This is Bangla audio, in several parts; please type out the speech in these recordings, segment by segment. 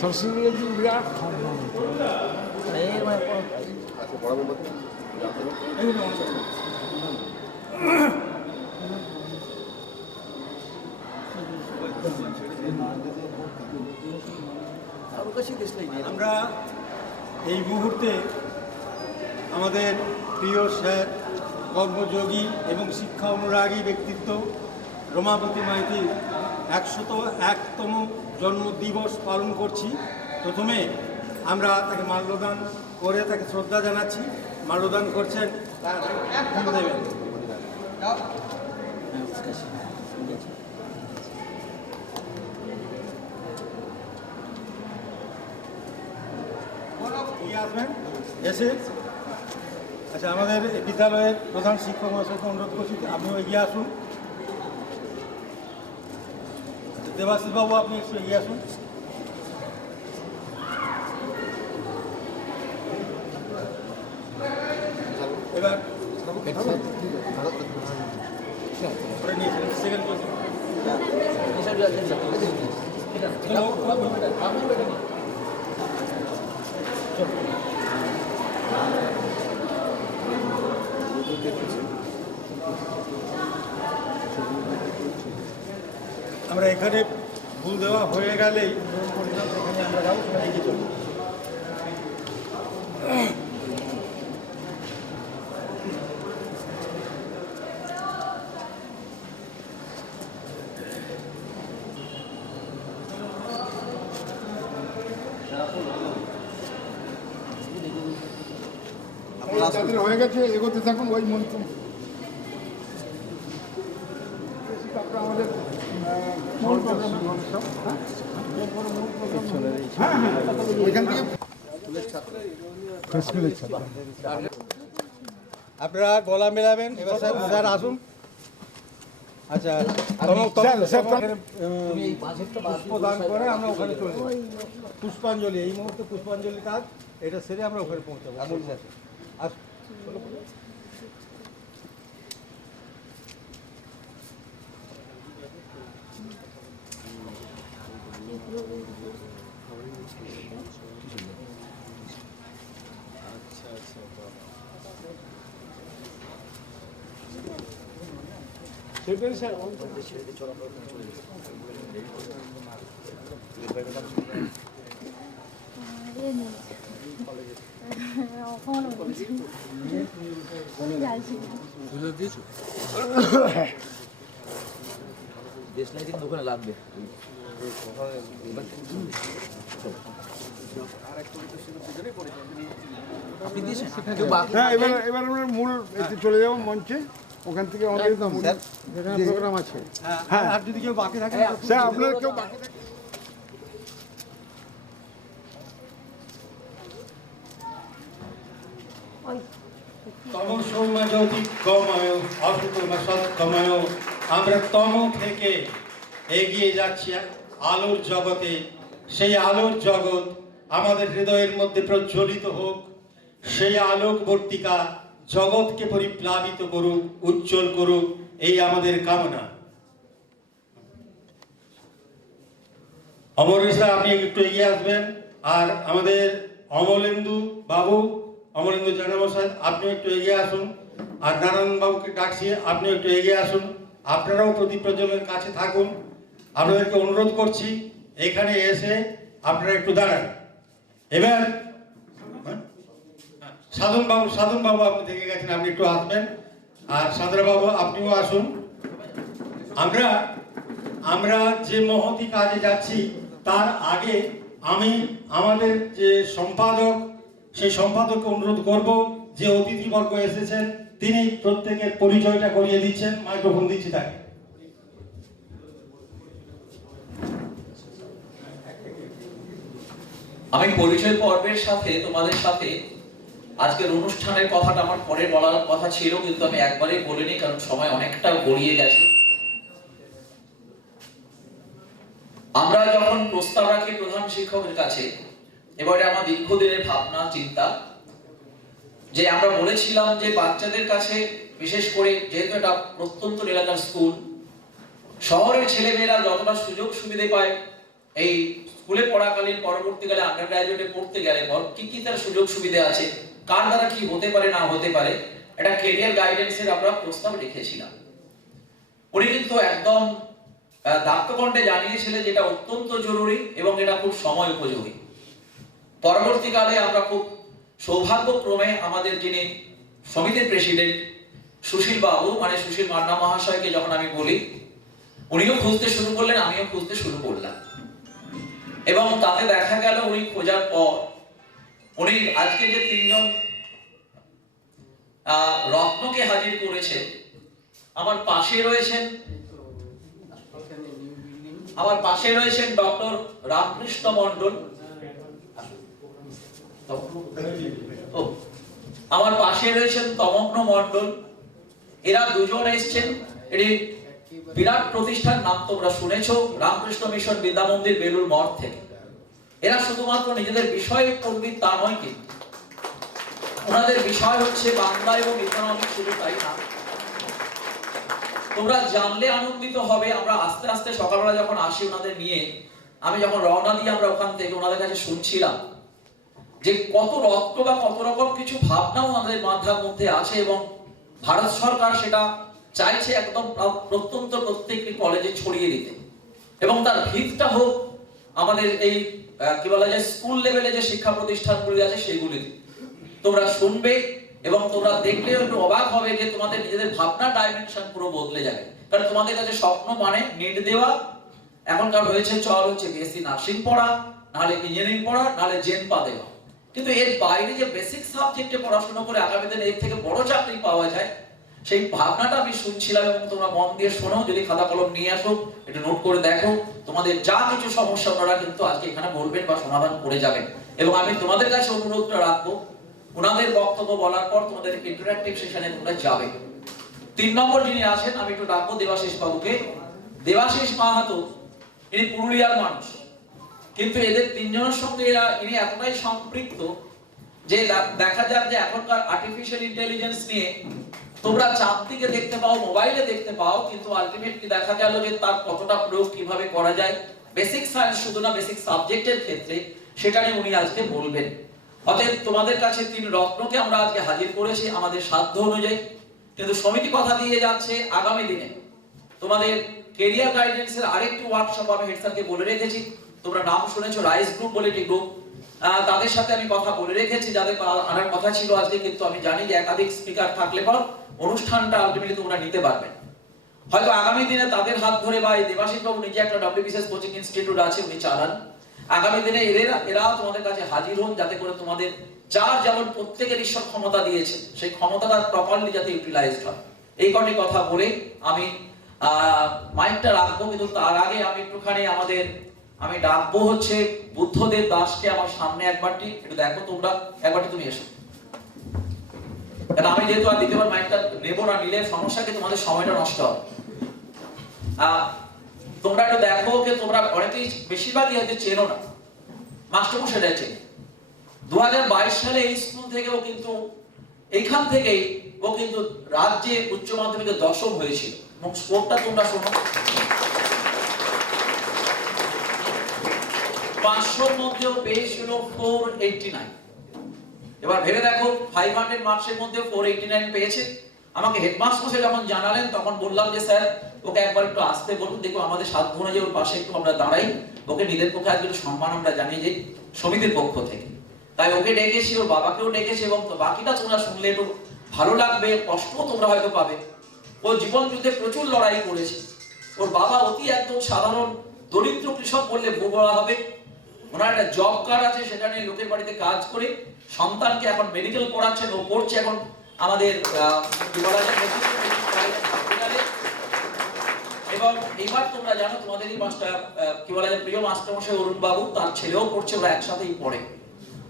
সরস্বতী বিরাট খাওয়া আমরা এই মুহূর্তে আমাদের প্রিয় স্যার, কর্মযোগী এবং শিক্ষা অনুরাগী ব্যক্তিত্ব রমাপতি মাইতির 101তম জন্মদিবস পালন করছি। প্রথমে আমরা তাকে মাল্যদান করে তাকে শ্রদ্ধা জানাচ্ছি। মাল্যদান করছেন দেবেন। আসবেন এসে আচ্ছা, আমাদের বিদ্যালয়ের প্রধান শিক্ষক মহাশয়কে অনুরোধ করছি আপনিও এগিয়ে আসুন। দেবাশিস বাবু, আপনি একটু এগিয়ে আসুন। এবার সেকেন্ড আমরা এখানে ফুল দেওয়া হয়ে গেলেই এখানে আমরা যাবো, এগিয়ে চলব। যাদের হয়ে গেছে এগোতে থাকুন ওই মন্ত্র। আমাদের আপনারা গলা মেলাবেন। এবার স্যার আসুন। আচ্ছা, পুষ্পদান করে আমরা ওখানে চলে যাব। পুষ্পাঞ্জলি, এই মুহূর্তে পুষ্পাঞ্জলি কাজ এটা সেরে আমরা ওখানে পৌঁছাবো। আর ওখানে লাগবে। হ্যাঁ, এবার আমরা মূল চলে যাবো মঞ্চে। ওখান থেকে আমাদের প্রোগ্রাম আছে। হ্যাঁ, আর যদি কেউ বাকি থাকে স্যার, আপনার কেউ বাকি থাকে তম সৌম্য জ্যোতি গময় অসুতম সৎগময়। আমরা তম থেকে এগিয়ে যাচ্ছি আলোর জগতে। সেই আলোর জগৎ আমাদের হৃদয়ের মধ্যে প্রজ্বলিত হোক। সেই আলোকবর্তিকা জগৎকে পরিপ্লাবিত করুক, উজ্জ্বল করুক, এই আমাদের কামনা। অমরেশ দা, আপনি একটু এগিয়ে আসবেন। আর আমাদের অমলেন্দু বাবু, অমলেন্দু জানামশাই, আপনি একটু এগিয়ে আসুন। আর নারায়ণ বাবুকে ডাকছি, আপনি একটু এগিয়ে আসুন। আপনারাও প্রতি প্রজন্মের কাছে থাকুন। আপনাদেরকে অনুরোধ করছি এখানে এসে আপনারা একটু দাঁড়ান। এবার সাধন বাবু আপনি থেকে গেছেন, আপনি একটু আসবেন। আর সাধনা বাবু, আপনিও আসুন। আমরা যে মহতি কাজে যাচ্ছি তার আগে আমি আমাদের যে সম্পাদক, সেই সম্পাদককে অনুরোধ করব যে অতিথিবর্গ এসেছেন তিনি প্রত্যেকের পরিচয়টা করিয়ে দিচ্ছেন। মাইক্রোফোন দিচ্ছি তাকে। আমি পরিচয় পর্বের সাথে তোমাদের সাথে আজকের অনুষ্ঠানের কথাটা আমার পরে বলার কথা ছিল, কিন্তু আমি একবারেই বলিনি কারণ সময় অনেকটা গড়িয়ে গেছে। আমরা যখন প্রস্তাব রাখি প্রধান শিক্ষকের কাছে, এবারে আমার দীর্ঘদিনের ভাবনা চিন্তা, যে আমরা বলেছিলাম যে বাচ্চাদের কাছে বিশেষ করে যেহেতু এটা প্রত্যন্ত এলাকার স্কুল, শহরের ছেলেমেয়েরা যতটা সুযোগ সুবিধে পায় এই স্কুলে পড়াকালীন পরবর্তীকালে আন্ডার গ্রাজুয়েটে পড়তে গেলে কি কি তার সুযোগ সুবিধা আছে, কার দ্বারা কি হতে পারে না হতে পারে, এটা ক্যারিয়ার গাইডেন্সের আমরা প্রস্তাব রেখেছিলাম। উনি কিন্তু একদম দাপ্তকণ্ঠে জানিয়েছিলেন যেটা অত্যন্ত জরুরি এবং এটা খুব সময় উপযোগী। পরবর্তীকালে আমরা খুব সৌভাগ্যক্রমে আমাদের যিনি সমিতির প্রেসিডেন্ট সুশীল বাবু মানে সুশীল মান্না মহাশয়কে যখন আমি বলি, উনিও খুঁজতে শুরু করলেন, আমিও খুঁজতে শুরু করলাম এবং তাতে দেখা গেল উনি খোঁজার পর উনি আজকে যে তিনজন রত্নকে হাজির করেছেন। আমার পাশে রয়েছেন ডক্টর রামকৃষ্ণ মণ্ডল, আমার পাশে রয়েছেন তমগ্ন মণ্ডল। এরা দুজন এসেছেন, এটি বিরাট প্রতিষ্ঠান, নাম তোমরা শুনেছো, রামকৃষ্ণ মিশন বিদ্যা মন্দির বেলুর মঠ থেকে। এরা শুধুমাত্র নিজেদের বিষয় পণ্ডিত তা নয়, কিন্তু ওনাদের বিষয় হচ্ছে বাংলা এবং ইকোনমিক্স, শুধু তাই না। তোমরা জানলে আনন্দিত হবে। আমরা আস্তে আস্তে সকালবেলা যখন আসি ওনাদের নিয়ে, আমি যখন রওনা দিই আমরা ওখান থেকে ওনাদের কাছে শুনছিলাম যে কত রত্ন বা কত রকম কিছু ভাবনা ওনাদের মাথার মধ্যে আছে এবং ভারত সরকার সেটা চাইছে একদম প্রত্যন্ত প্রত্যেকটি কলেজে ছড়িয়ে দিতে এবং তার ভিতটা হোক আমাদের এই কি বলা যায় স্কুল লেভেলে যে শিক্ষা প্রতিষ্ঠানগুলি আছে সেগুলিতে। তোমরা শুনবে এবং তোমরা দেখলে একটু অবাক হবে যে তোমাদের নিজেদের ভাবনা ডাইমেনশন পুরো বদলে যাবে। কারণ তোমাদের কাছে স্বপ্ন মানে নেট দেওয়া, এখনকার হয়েছে চল হচ্ছে বিএসসি নার্সিং পড়া, নাহলে ইঞ্জিনিয়ারিং পড়া, নাহলে জেনপা দেওয়া। কিন্তু এর বাইরে যে বেসিক সাবজেক্টে পড়াশোনা করে আগামী দিনে এর থেকে বড় চাকরি পাওয়া যায়, সেই ভাবনাটা আমি শুনছিলাম এবং তোমরা মন দিয়ে শোনো। যদি খাতা কলম নিয়ে আসো, একটু নোট করে দেখো, তোমাদের যা কিছু সমস্যা ওনারা কিন্তু আজকে এখানে বলবেন বা সমাধান করে যাবেন। এবং আমি তোমাদের কাছে অনুরোধটা রাখবো, ওনাদের বক্তব্য বলার পর তোমাদের ইন্টারঅ্যাক্টিভ সেশনে তোমরা যাবে। 3 নম্বর যিনি আছেন আমি একটু ডাকবো দেবাশিস বাবুকে। দেবাশিস মাহাতো ইনি পুরুলিয়ার মানুষ, কিন্তু এদের তিনজনের সঙ্গে ইনি এতটাই সম্পৃক্ত যে দেখা যাক যে এখনকার আর্টিফিশিয়াল ইন্টেলিজেন্স নিয়ে তোমরা চাঁদ দিকে দেখতে পাও, মোবাইলে দেখতে পাও, কিন্তু আলটিমেটলি দেখা গেল যে তার কতটা প্রয়োগ কিভাবে করা যায় বেসিক সায়েন্স শুধু না বেসিক সাবজেক্টের ক্ষেত্রে, সেটা নিয়ে উনি আজকে বলবেন। অতএব তোমাদের কাছে 3 রত্নকে আমরা আজকে হাজির করেছি আমাদের সাধ্য অনুযায়ী। কিন্তু সমিতি কথা দিয়ে যাচ্ছে আগামী দিনে তোমাদের ক্যারিয়ার গাইডেন্সের আরেকটি ওয়ার্কশপ আমি হেড স্যারকে বলে রেখেছি। তোমরা নাম শুনেছো রাইস গ্রুপ বলে একটি গ্রুপ, তাদের সাথে আমি কথা বলে রেখেছি, যাদের আনার কথা ছিল আজকে, কিন্তু আমি জানি যে একাধিক স্পিকার থাকলে পর অনুষ্ঠানটা আলটিমেটলি তোমরা নিতে পারবে। হয়তো আগামী দিনে তাদের হাত ধরে বা এই দেবাশিস বাবু নিজে একটা ডব্লিউবিসিএস কোচিং ইনস্টিটিউট আছে উনি চালান, আগামী দিনে এরা তোমাদের কাছে হাজির হন যাতে করে তোমাদের যার যেমন প্রত্যেকের ঈশ্বর ক্ষমতা দিয়েছে সেই ক্ষমতাটা প্রপারলি যাতে ইউটিলাইজড হয়। এই কটি কথা বলে আমি মাইকটা রাখবো, কিন্তু তার আগে আমি একটুখানি আমি ডাকবো হচ্ছে বুদ্ধদেব দাসকে আমার সামনে একবারটি একটু দেখো তোমরা, একবারটি তুমি এসো। কারণ আমি যেহেতু আর দ্বিতীয়বার মাইকটা নেবো না, নিলে সমস্যাকে তোমাদের সময়টা নষ্ট হবে। তোমরা একটু দেখো যে তোমরা অনেকেই বেশিরভাগই হয়তো চেনো না, মাস্টারমশাইরা চেনে। 2022 সালে এই স্কুল থেকে ও কিন্তু এইখান থেকেই ও কিন্তু রাজ্যে উচ্চ মাধ্যমিকে 10ম হয়েছিল এবং স্কোরটা তোমরা শোনো, 500-র মধ্যেও পেয়েছিল 489। এবার ভেবে দেখো 500 মার্কসের মধ্যে 489 পেয়েছে। আমাকে হেডমাস্টার যখন জানালেন তখন বললাম যে স্যার ওকে একবার একটু আসতে বলুন, দেখো আমাদের সাধ্য অনুযায়ী ওর পাশে একটু আমরা দাঁড়াই, ওকে নিজের পক্ষে আজকে সম্মান আমরা জানিয়ে যে সমিতির পক্ষ থেকে। তাই ওকে ডেকেছি, ওর বাবাকেও ডেকেছি এবং বাকিটা তোমরা শুনলে একটু ভালো লাগবে, কষ্টও তোমরা হয়তো পাবে। ও জীবন যুদ্ধে প্রচুর লড়াই করেছে। ওর বাবা অতি একদম সাধারণ দরিদ্র কৃষক বললে ভুল বলা হবে। ওনার একটা জব কার্ড আছে, সেটা নিয়ে লোকের বাড়িতে কাজ করে সন্তানকে এখন মেডিকেল পড়াচ্ছেন, ও পড়ছে এখন আমাদের কি বলা যায় এবং এইবার তোমরা জানো তোমাদেরই মাস্টার কি বলা যায় প্রিয় মাস্টারমশাই অরুণ বাবু, তার ছেলেও পড়ছে, ওরা একসাথেই পড়ে।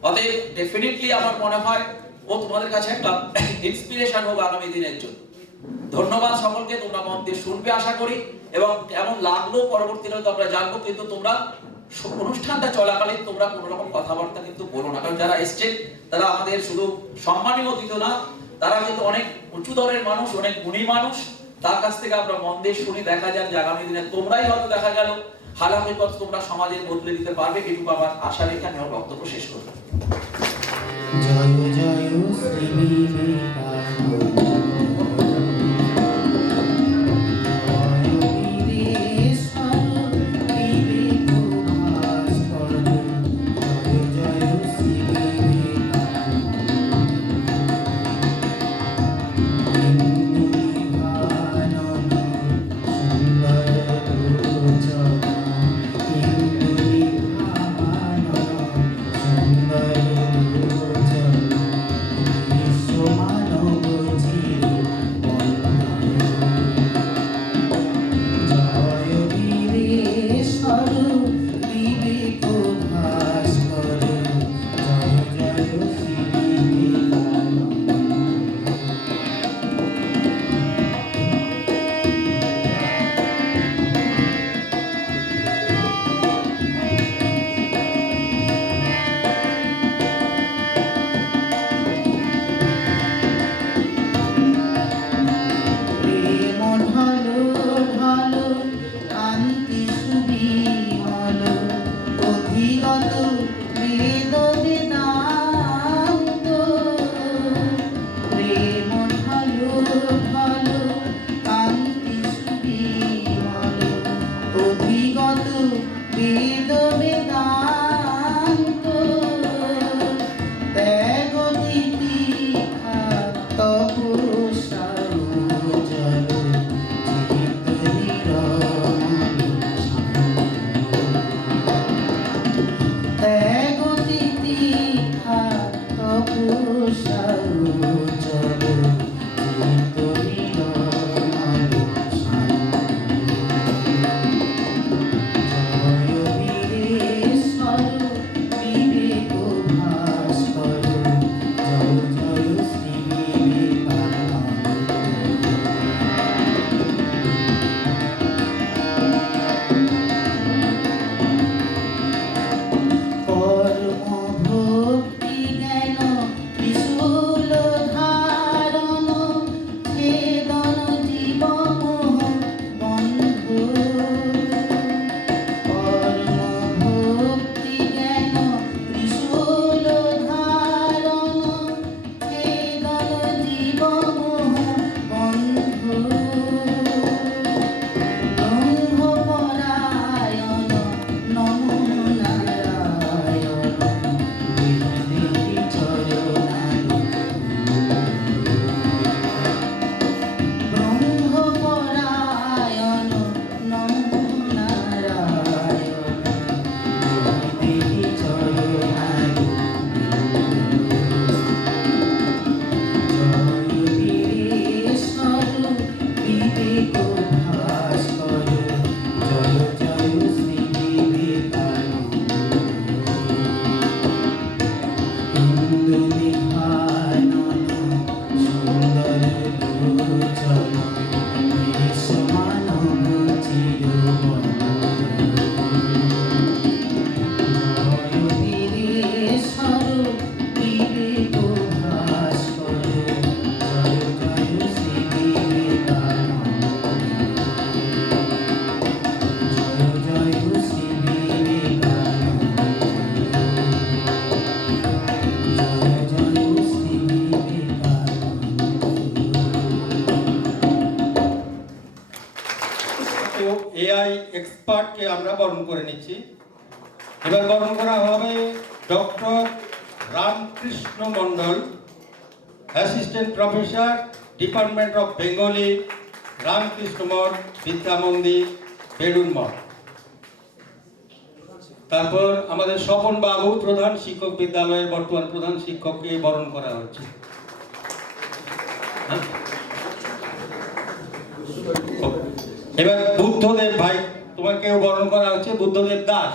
অতএব ডেফিনেটলি আমার মনে হয় ও তোমাদের কাছে একটা ইন্সপিরেশন হবে আগামী দিনের জন্য। ধন্যবাদ সকলকে, তোমরা মন দিয়ে শুনবে আশা করি এবং কেমন লাগলো পরবর্তীতে তো আমরা জানবো। কিন্তু তোমরা অনুষ্ঠানটা চলাকালীন তোমরা কোনো রকম কথাবার্তা কিন্তু বলো না, কারণ যারা এসছেন তারা আমাদের শুধু সম্মানীয় অতিথি না, তারা কিন্তু অনেক উঁচু দরের মানুষ, অনেক গুণী মানুষ, তার কাছ থেকে আমরা মন দিয়ে শুনে দেখা যাক যে আগামী দিনে তোমরাই হয়তো দেখা গেল হালাকিকত তোমরা সমাজের বদলে দিতে পারবে, এটুকু আমার আশা রেখে আমি আমার বক্তব্য শেষ করব। জয় জয় শ্রী বিবেকানন্দ, এআই এক্সপার্টকে আমরা বরণ করে নিচ্ছি। এবার বরণ করা হবে doctor Ramakrishna Mondal, assistant professor, department of Bengali, Ramakrishna Math Vidya Mandir, Belur Math. তারপর আমাদের স্বপন বাবু, প্রধান শিক্ষক, বিদ্যালয়ের বর্তমান প্রধান শিক্ষককে বরণ করা হচ্ছে। এবার বুদ্ধদেব ভাই, তোমাকেও বরণ করা হচ্ছে, বুদ্ধদেব দাস।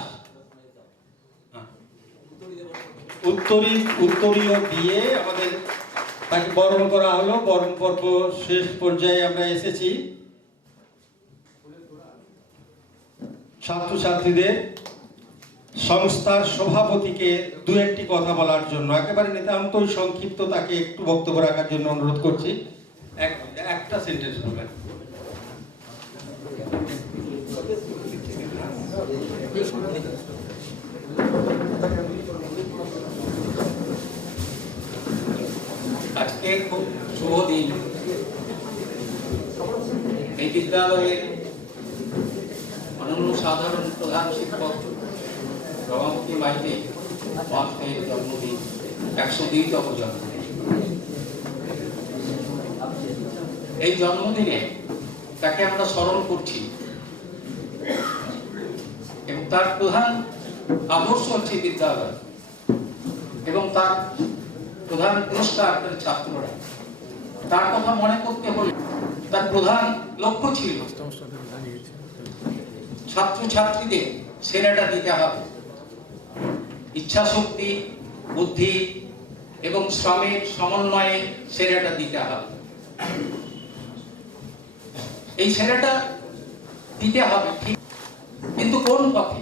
উত্তরীয় দিয়ে আমাদের তাকে বরণ করা হলো। বরণ পর্ব শেষ পর্যায়ে আমরা এসেছি। ছাত্রছাত্রীদের সংস্থার সভাপতিকে দু একটি কথা বলার জন্য, একেবারে নিতান্তই সংক্ষিপ্ত, তাকে একটু বক্তব্য রাখার জন্য অনুরোধ করছি। একটা সেন্টেন্স বলবেন। আজকে খুব শুভ দিন। এই বিদ্যালয়ের অনন্য সাধারণ প্রধান শিক্ষক রমাবতী মাইতি মহাশয়ের জন্মদিন, 102তম জন্মদিন। এই জন্মদিনে তাকে আমরা স্মরণ করছি এবং তার প্রধান আদর্শ হচ্ছে বিদ্যালয় এবং তার প্রধান পুরস্কার ছাত্ররা। তার কথা মনে করতে হলে তার প্রধান লক্ষ্য ছিল ছাত্রছাত্রীদের সেরাটা দিতে হবে। ইচ্ছা শক্তি, বুদ্ধি এবং শ্রমের সমন্বয়ে সেরাটা দিতে হবে। এই সেরাটা দিতে হবে ঠিক, কিন্তু কোন পথে,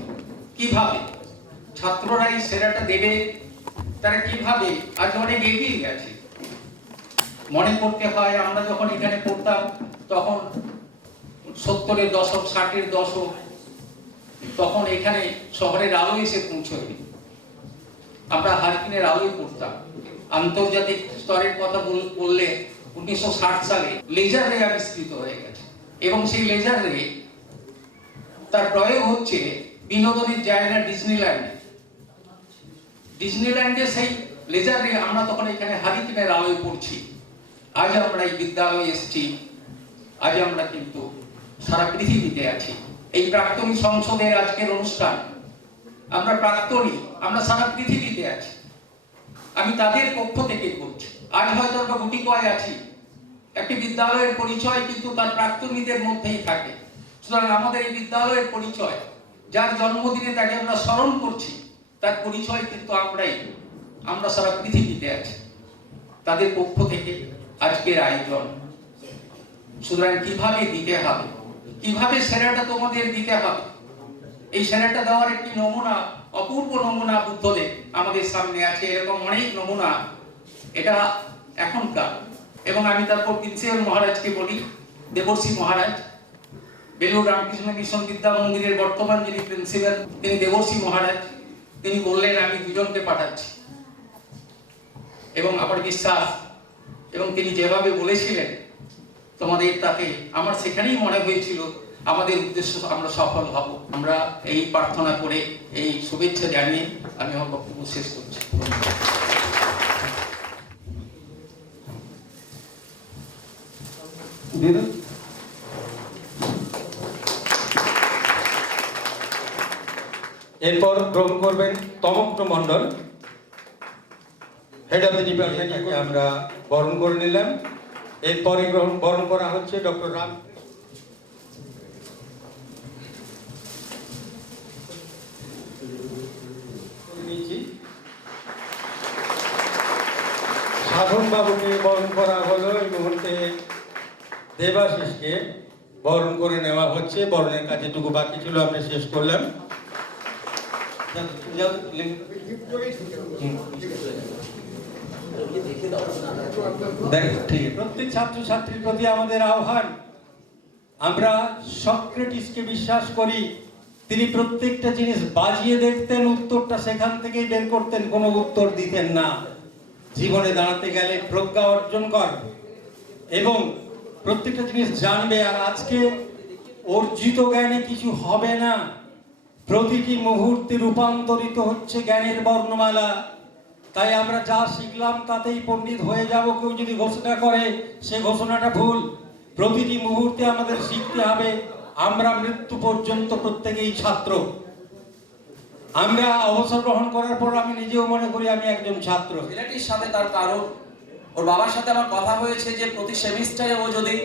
কিভাবে ছাত্ররা এই সেরাটা দেবে, তারা কিভাবে আজ অনেক এগিয়ে গেছে। মনে করতে হয় আমরা যখন এখানে পড়তাম তখন 70-এর দশক, 60-এর দশক, তখন এখানে শহরের আলো এসে পৌঁছয়নি। আমরা হারকিনের আলোয় পড়তাম। আন্তর্জাতিক স্তরের কথা বললে 1960 সালে লেজার রে আবিষ্কৃত হয়ে গেছে এবং সেই লেজার রে তার প্রয়োগ হচ্ছে বিনোদনের জায়গা ডিজনিল্যান্ডে। ডিজনিল্যান্ডে সেই লেজার রে আমরা তখন এখানে হারিকেনের আলোয় পড়ছি। আজ আমরা এই বিদ্যালয়ে এসেছি, আজ আমরা কিন্তু সারা পৃথিবীতে আছি। এই প্রাক্তনী সংসদের আজকের অনুষ্ঠান, আমরা প্রাক্তনী, আমরা সারা পৃথিবীতে আছি। আমি তাদের পক্ষ থেকে বলছি, আজ হয়তো আমরা গুটি কয় আছি, একটি বিদ্যালয়ের পরিচয় কিন্তু তার প্রাক্তনীদের মধ্যেই থাকে। সুতরাং আমাদের এই বিদ্যালয়ের পরিচয়, যার জন্মদিনে তাকে আমরা স্মরণ করছি, তার পরিচয় কিন্তু আমরাই, আমরা সারা পৃথিবীতে আছি। তাদের পক্ষ থেকে আজকের আয়োজন। সুতরাং কিভাবে দিতে হবে, কিভাবে সেরাটা তোমাদের দিতে হবে, এই সেরাটা দেওয়ার একটি নমুনা, অপূর্ব নমুনা বুদ্ধদেব আমাদের সামনে আছে। এরকম অনেক নমুনা এটা এখনকার। এবং আমি তারপর প্রিন্সিপাল মহারাজকে বলি, দেবর্ষী মহারাজ, বেলুড় রামকৃষ্ণ মিশন বিদ্যা মন্দিরের বর্তমান যিনি প্রিন্সিপাল, তিনি দেবর্ষী মহারাজ। তিনি বললেন আমি দুজনকে পাঠাচ্ছি এবং আমার বিশ্বাস, এবং তিনি যেভাবে বলেছিলেন তোমাদের, তাতে আমার সেখানেই মনে হয়েছিল আমাদের উদ্দেশ্য আমরা সফল হব। আমরা এই প্রার্থনা করে, এই শুভেচ্ছা জানিয়ে আমি আমার বক্তব্য শেষ করছি। এরপর গ্রহণ করবেন তমক্র মণ্ডল, হেড অফ দ্য ডিপার্টমেন্ট। আমরা বরণ করে নিলাম। এরপরে বরণ করা হচ্ছে ডক্টর রাম। সাধন বাবুকে বরণ করা হলো। এই মুহূর্তে দেবাশিসকে বরণ করে নেওয়া হচ্ছে। বরণের কাজটুকু বাকি ছিল, আমরা শেষ করলাম। প্রত্যেক ছাত্রছাত্রীর প্রতি আমাদের আহ্বান, আমরা সক্রেটিসকে বিশ্বাস করি। তিনি প্রত্যেকটা জিনিস বাজিয়ে দেখতেন, উত্তরটা সেখান থেকেই বের করতেন, কোনো উত্তর দিতেন না। জীবনে দাঁড়াতে গেলে প্রজ্ঞা অর্জন কর এবং প্রত্যেকটা জিনিস জানবে। আর আজকে অর্জিত জ্ঞানে কিছু হবে না, প্রতিটি মুহূর্তে রূপান্তরিত হচ্ছে জ্ঞানের বর্ণমালা। তাই আমরা যা শিখলাম তাতেই পণ্ডিত হয়ে যাব, কেউ যদি ঘোষণা করে সে ঘোষণাটা ভুল। প্রতিটি মুহূর্তে আমাদের শিখতে হবে। আমরা মৃত্যু পর্যন্ত প্রত্যেকেই ছাত্র। আমরা অবসর গ্রহণ করার পর আমি নিজেও মনে করি আমি একজন ছাত্র। ছেলেটির সাথে তার কারণ, ওর বাবার সাথে আমার কথা হয়েছে যে প্রতি সেমিস্টারে ও যদি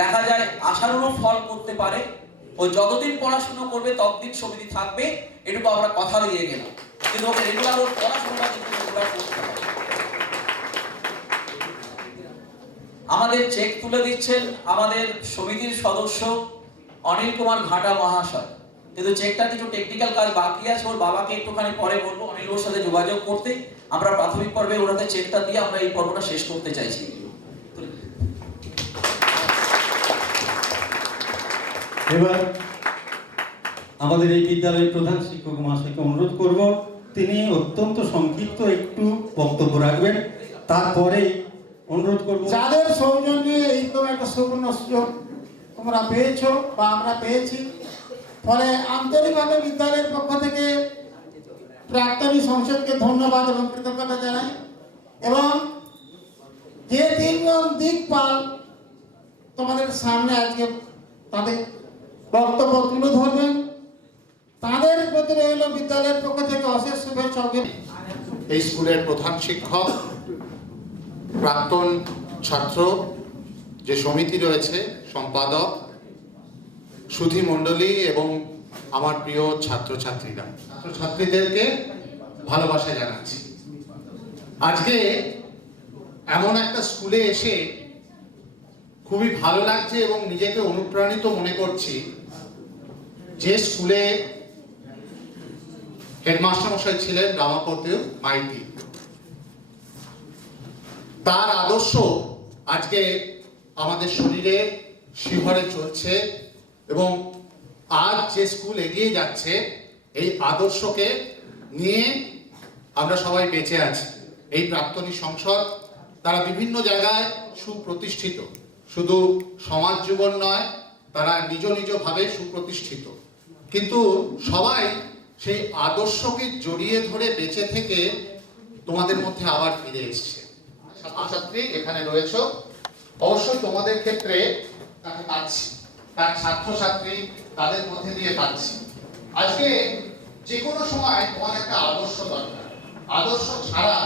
দেখা যায় আশানুরূপ ফল করতে পারে, ও যতদিন পড়াশোনা করবে ততদিন সমিতি থাকবে, এটুকু আমরা কথা দিয়ে গেলাম। কিন্তু ওকে রেগুলার ওর পড়াশোনাটা কিন্তু রেগুলার করতে হবে। আমাদের চেক তুলে দিচ্ছেন আমাদের সমিতির সদস্য অনিল কুমার ঘাটা মহাশয়, কিন্তু চেকটা কিছু টেকনিক্যাল কাজ বাকি আছে। ওর বাবাকে একটুখানি পরে বলবো অনিল ওর সাথে যোগাযোগ করতে। আমরা প্রাথমিক পর্বে ওনাতে চেকটা দিয়ে আমরা এই পর্বটা শেষ করতে চাইছি। এবার আমাদের এই বিদ্যালয়ের প্রধান শিক্ষক মহাশয়কে অনুরোধ করব, তিনি অত্যন্ত সংক্ষিপ্ত একটু বক্তব্য রাখবেন। তারপরে অনুরোধ করব যাদের সৌজন্যে এইরকম একটা সুবর্ণ সুযোগ তোমরা পেয়েছো বা আমরা পেয়েছি, ফলে আন্তরিকভাবে বিদ্যালয়ের পক্ষ থেকে প্রাক্তনী সংসদকে ধন্যবাদ এবং কৃতজ্ঞতা জানাই। এবং যে তিনজন দিকপাল তোমাদের সামনে আজকে তাদের বক্তব্য তুলে ধরবেন, তাদের প্রতি রইল বিদ্যালয়ের পক্ষ থেকে অশেষ শুভেচ্ছা। এই স্কুলের প্রধান শিক্ষক, প্রাক্তন ছাত্র যে সমিতি রয়েছে, সম্পাদক, সুধী মণ্ডলী এবং আমার প্রিয় ছাত্রছাত্রীরা, ছাত্রছাত্রীদেরকে ভালোবাসা জানাচ্ছি। আজকে এমন একটা স্কুলে এসে খুবই ভালো লাগছে এবং নিজেকে অনুপ্রাণিত মনে করছি, যে স্কুলে হেডমাস্টার মশাই ছিলেন রামাপদেব মাইতি। তার আদর্শ আজকে আমাদের শরীরে শিহরে চলছে এবং আজ যে স্কুল এগিয়ে যাচ্ছে, এই আদর্শকে নিয়ে আমরা সবাই বেঁচে আছি। এই প্রাক্তনী সংসদ তারা বিভিন্ন জায়গায় সুপ্রতিষ্ঠিত, শুধু সমাজ জীবন নয়, তারা নিজ নিজভাবে সুপ্রতিষ্ঠিত, কিন্তু সবাই সেই আদর্শকে জড়িয়ে ধরে বেঁচে থেকে তোমাদের মধ্যে আবার ফিরে এসছে। ছাত্রছাত্রী এখানে রয়েছে, অবশ্যই তোমাদের ক্ষেত্রে তাকে পাচ্ছি, তার ছাত্রছাত্রী তাদের মধ্যে দিয়ে পাচ্ছি। আজকে যে কোনো সময় তোমার একটা আদর্শ দরকার, আদর্শ ছাড়া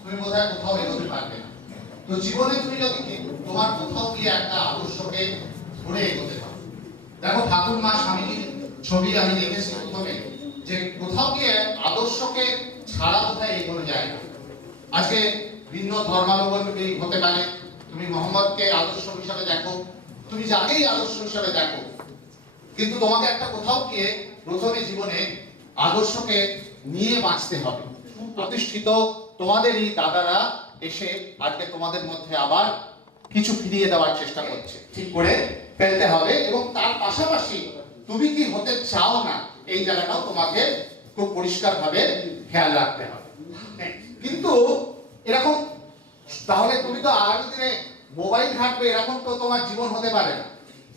তুমি বোধহয় কোথাও এগোতে পারবে না। তো জীবনে তুমি যদি তোমার কোথাও গিয়ে একটা আদর্শকে ধরে এগোতে পারো। দেখো, ঠাকুর মা স্বামীজির ছবি আমি দেখেছি প্রথমে, যে কোথাও গিয়ে আদর্শকে ছাড়া কোথায় এগোনো যায় না। আজকে ভিন্ন ধর্মাবলম্বী হতে পারে, তুমি মোহাম্মদকে আদর্শ হিসাবে দেখো, তুমি যাকেই আদর্শ হিসাবে দেখো, কিন্তু তোমাকে একটা কোথাও গিয়ে প্রথমে জীবনে আদর্শকে নিয়ে বাঁচতে হবে। প্রতিষ্ঠিত তোমাদেরই দাদারা এসে আজকে তোমাদের মধ্যে আবার কিছু ফিরিয়ে দেওয়ার চেষ্টা করছে, ঠিক করে ফেলতে হবে। এবং তার পাশাপাশি তুমি কি হতে চাও না, এই জায়গাটাও তোমাকে খুব পরিষ্কারভাবে খেয়াল রাখতে হবে। কিন্তু এরকম তাহলে তুমি তো আগামী দিনে মোবাইল ঘাঁটবে, এরকম তো তোমার জীবন হতে পারে না।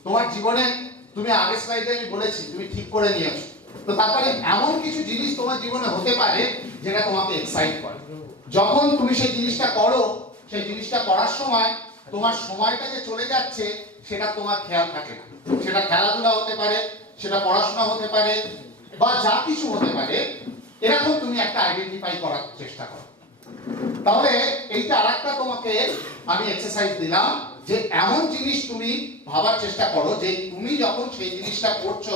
তোমার জীবনে তুমি আগের স্লাইডে আমি বলেছি তুমি ঠিক করে নিয়েছো, তো তারপরে এমন কিছু জিনিস তোমার জীবনে হতে পারে যেটা তোমাকে এক্সাইট করে। যখন তুমি সেই জিনিসটা করো, সেই জিনিসটা করার সময় তোমার সময়টা যে চলে যাচ্ছে সেটা তোমার খেয়াল থাকে না। সেটা খেলাধুলা হতে পারে, সেটা পড়াশোনা হতে পারে, বা যা কিছু হতে পারে, এরকম তুমি একটা আইডেন্টিফাই করার চেষ্টা করো। তাহলে এইটা আরেকটা তোমাকে আমি এক্সারসাইজ দিলাম, যে এমন জিনিস তুমি ভাবার চেষ্টা করো যে তুমি যখন সেই জিনিসটা করছো,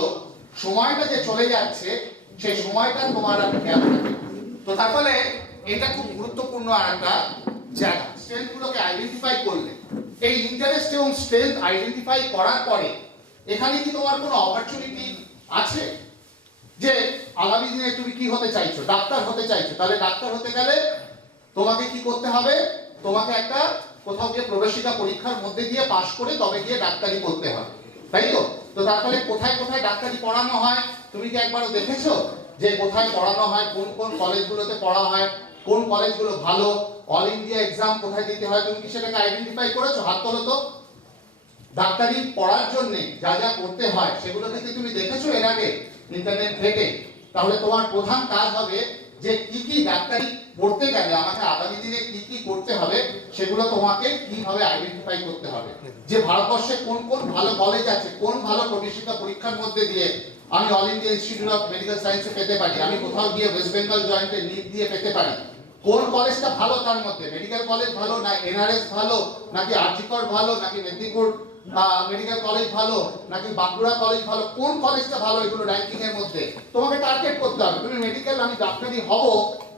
সময়টা যে চলে যাচ্ছে সেই সময়টা তোমার আর খেয়াল থাকে। তো তাহলে এটা খুব গুরুত্বপূর্ণ আর একটা জায়গা। স্ট্রেংথ গুলোকে আইডেন্টিফাই করলে, এই ইন্টারেস্ট এবং স্ট্রেংথ আইডেন্টিফাই করার পরে এখানে কি তোমার কোনো অপরচুনিটি আছে? যে আগামী দিনে তুমি কি হতে চাইছো, ডাক্তার হতে চাইছো, তাহলে ডাক্তার হতে গেলে তোমাকে কি করতে হবে? তোমাকে একটা কোথাও গিয়ে প্রবেশিকা পরীক্ষার মধ্যে দিয়ে পাশ করে তবে গিয়ে ডাক্তারি করতে হবে, তাই তো? তো তারপরে কোথায় কোথায় ডাক্তারি পড়ানো হয় তুমি কি একবারও দেখেছো? যে কোথায় পড়ানো হয়, কোন কোন কলেজগুলোতে পড়া হয়, কোন কলেজগুলো ভালো, অল ইন্ডিয়া এক্সাম কোথায় দিতে হয়, তুমি কি সেটাকে আইডেন্টিফাই করেছো? হাত তোলো তো। ডাক্তারি পড়ার জন্য যা যা করতে হয় সেগুলোকে কি তুমি দেখেছো এর আগে ইন্টারনেট থেকে? তাহলে তোমার প্রধান কাজ হবে যে কি কি ডাক্তারি পড়তে গেলে আমাকে আগামী দিনে কি কি করতে হবে সেগুলো তোমাকে কিভাবে আইডেন্টিফাই করতে হবে। যে ভারতবর্ষে কোন কোন ভালো কলেজ আছে, কোন ভালো প্রবেশিকা পরীক্ষার মধ্যে দিয়ে আমি all India institute of medical সায়েন্সে পেতে পারি, আমি কোথাও গিয়ে ওয়েস্ট বেঙ্গল জয়েন্টে নিট দিয়ে পেতে পারি। কোন কলেজটা ভালো, তার মধ্যে মেডিকেল কলেজ ভালো না এনআরএস ভালো, নাকি আরজিকর ভালো, নাকি মেদিনীপুর মেডিকেল কলেজ ভালো, নাকি বাঁকুড়া কলেজ ভালো, কোন কলেজটা ভালো, এগুলো র্যাঙ্কিং এর মধ্যে তোমাকে টার্গেট করতে হবে। তুমি মেডিকেল আমি ডাক্তারি হব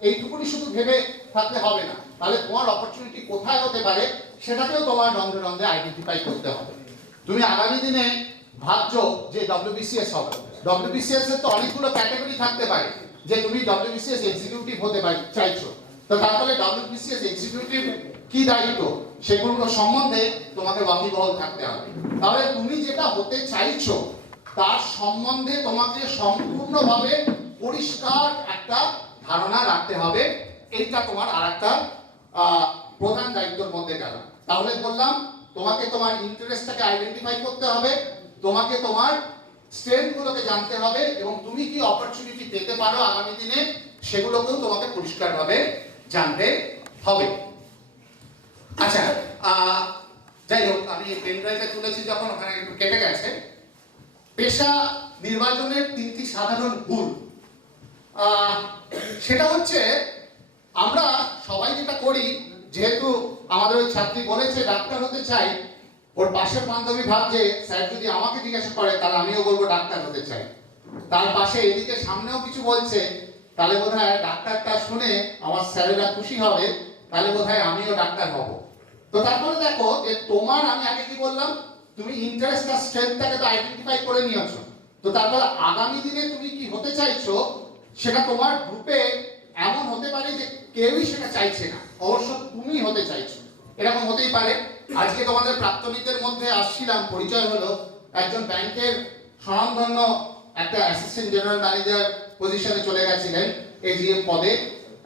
এইটুকুনি শুধু ভেবে থাকলে হবে না, তাহলে তোমার অপরচুনিটি কোথায় হতে পারে সেটাকেও তোমার রন্ধে রন্ধে আইডেন্টিফাই করতে হবে। তুমি আগামী দিনে ভাবছো যে ডব্লিউবিসিএস হবে, ডব্লিউবিসিএস এর তো অনেকগুলো ক্যাটাগরি থাকতে পারে, যে তুমি ডব্লিউবিসিএস এক্সিকিউটিভ হতে চাইছো, তো তাহলে ডব্লিউবিসিএস এক্সিকিউটিভ কি দায়িত্ব সেগুলো সম্বন্ধে তোমাকে ওয়াকিবহাল থাকতে হবে। তাহলে তুমি যেটা হতে চাইছো তার সম্বন্ধে তোমাকে সম্পূর্ণভাবে পরিষ্কার একটা ধারণা রাখতে হবে। এইটা তোমার আরেকটা প্রধান দায়িত্বের মধ্যে গেল। তাহলে বললাম তোমাকে তোমার ইন্টারেস্টটাকে আইডেন্টিফাই করতে হবে, তোমাকে তোমার স্ট্রেংথগুলোকে জানতে হবে, এবং তুমি কি অপরচুনিটি পেতে পারো আগামী দিনে সেগুলোকেও তোমাকে পরিষ্কারভাবে জানতে হবে। আচ্ছা, যাই হোক, আমি পেন ড্রাইভে তুলেছি যখন ওখানে একটু কেটে গেছে। পেশা নির্বাচনের 3টি সাধারণ ভুল, সেটা হচ্ছে আমরা সবাই যেটা করি, যেহেতু আমাদের ওই ছাত্রী বলেছে ডাক্তার হতে চাই, ওর পাশের বান্ধবী ভাবছে স্যার যদি আমাকে জিজ্ঞাসা করে তাহলে আমিও বলবো ডাক্তার হতে চাই। তার পাশে এদিকে সামনেও কিছু বলছে, তাহলে বোধহয় ডাক্তারটা শুনে আমার স্যারেরা খুশি হবে, তাহলে বোধহয় আমিও ডাক্তার হব। তো তারপরে দেখো যে তোমার, আমি আগে কি বললাম, তুমি ইন্টারেস্ট আর স্ট্রেংথটাকে তো আইডেন্টিফাই করে নিয়েছো। তো তারপরে আগামী দিনে তুমি কি হতে চাইছো সেটা তোমার গ্রুপে এমন হতে পারে যে কেউই সেটা চাইছে না, অবশ্য তুমি হতে চাইছো, এরকম হতেই পারে। আজকে তোমাদের প্রাক্তনীদের মধ্যে আসছিলাম, পরিচয় হলো একজন ব্যাংকের স্বনামধন্য একটা অ্যাসিস্ট্যান্ট জেনারেল ম্যানেজার পজিশনে চলে গেছিলেন এজিএম পদে,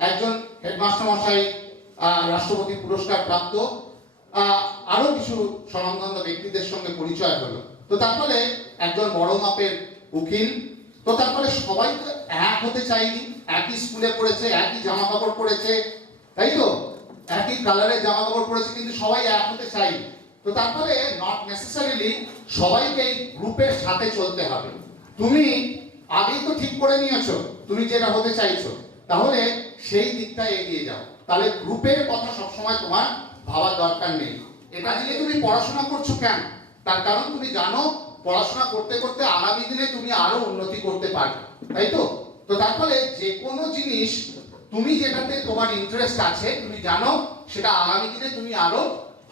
একজন হেডমাস্টার মশাই রাষ্ট্রপতি পুরস্কার প্রাপ্ত, আরো কিছু স্বনামধন্য ব্যক্তিদের সঙ্গে পরিচয় হলো। তো তারপরে একজন বড় মাপের উকিল। তো তারপরে সবাই তো এক হতে চাইনি, একই স্কুলে পড়েছে, একই জামা কাপড় পরেছে, তাই তো, একই কালারের জামা কাপড় পরেছে, কিন্তু সবাই এক হতে চাইনি। তো তারপরে নট নেসেসারিলি সবাইকে এই গ্রুপের সাথে চলতে হবে। তুমি আগেই তো ঠিক করে নিয়েছো তুমি যেটা হতে চাইছো, তাহলে সেই দিকটা এগিয়ে যাও। তাহলে গ্রুপের কথা সবসময় তোমার ভাবার দরকার নেই। এটা দিয়ে তুমি পড়াশোনা করছো কেন, তার কারণ তুমি জানো পড়াশোনা করতে করতে আগামী দিনে তুমি আরো উন্নতি করতে পারবে, তাই তো। তো তারপরে যে কোনো জিনিস তুমি যেটাতে তোমার ইন্টারেস্ট আছে, তুমি জানো সেটা আগামী দিনে তুমি আরো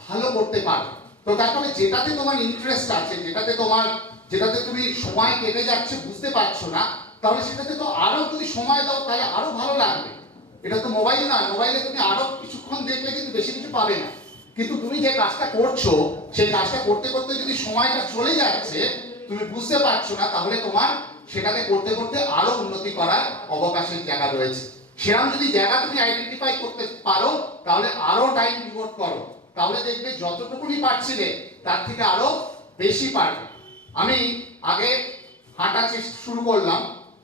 ভালো করতে পারবে। তো তারপরে যেটাতে তোমার ইন্টারেস্ট আছে, যেটাতে তুমি সময় কেটে যাচ্ছে বুঝতে পারছো না, তাহলে সেটাতে তো আরো যদি সময় দাও তাহলে আরো ভালো লাগবে। এটা তো মোবাইল না, মোবাইলে তুমি আরো কিছুক্ষণ দেখলে কিন্তু বেশি কিছু পাবে না। কিন্তু তুমি যে কাজটা করছো সেই কাজটা করতে করতে যদি সময়টা চলে যাচ্ছে, তুমি বুঝতে পারছো না, তাহলে তোমার সেটাকে করতে করতে আরো উন্নতি করার অবকাশের জায়গা রয়েছে। সেরকম যদি জায়গা তুমি আইডেন্টিফাই করতে পারো, তাহলে আরো টাইম ডিভোট করো, তাহলে দেখবে যতটুকুনি পারছিলে তার থেকে আরো বেশি পারবে। আমি আগে হাঁটা শুরু করলাম,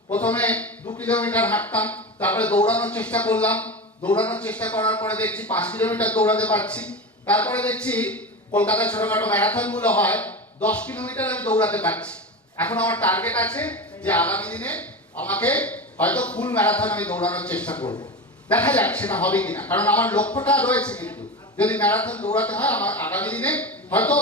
প্রথমে 2 কিলোমিটার হাঁটতাম, তারপরে দৌড়ানোর চেষ্টা করলাম, দৌড়ানোর চেষ্টা করার পরে দেখছি 5 কিলোমিটার দৌড়াতে পারছি, তারপরে দেখছি কলকাতায় ছোটখাটো ম্যারাথন গুলো হয় 10 কিলোমিটার আমি দৌড়াতে পারছি। এখন আমার টার্গেট আছে যে আগামী দিনে আমাকে হয়তো ফুল ম্যারাথন আমি দৌড়ানোর চেষ্টা করব। দেখা যাক সেটা হবে কিনা, কারণ আমার লক্ষ্যটা রয়েছে। কিন্তু যদি ম্যারাথন দৌড়াতে হয় আমার আগামী দিনে, হয়তো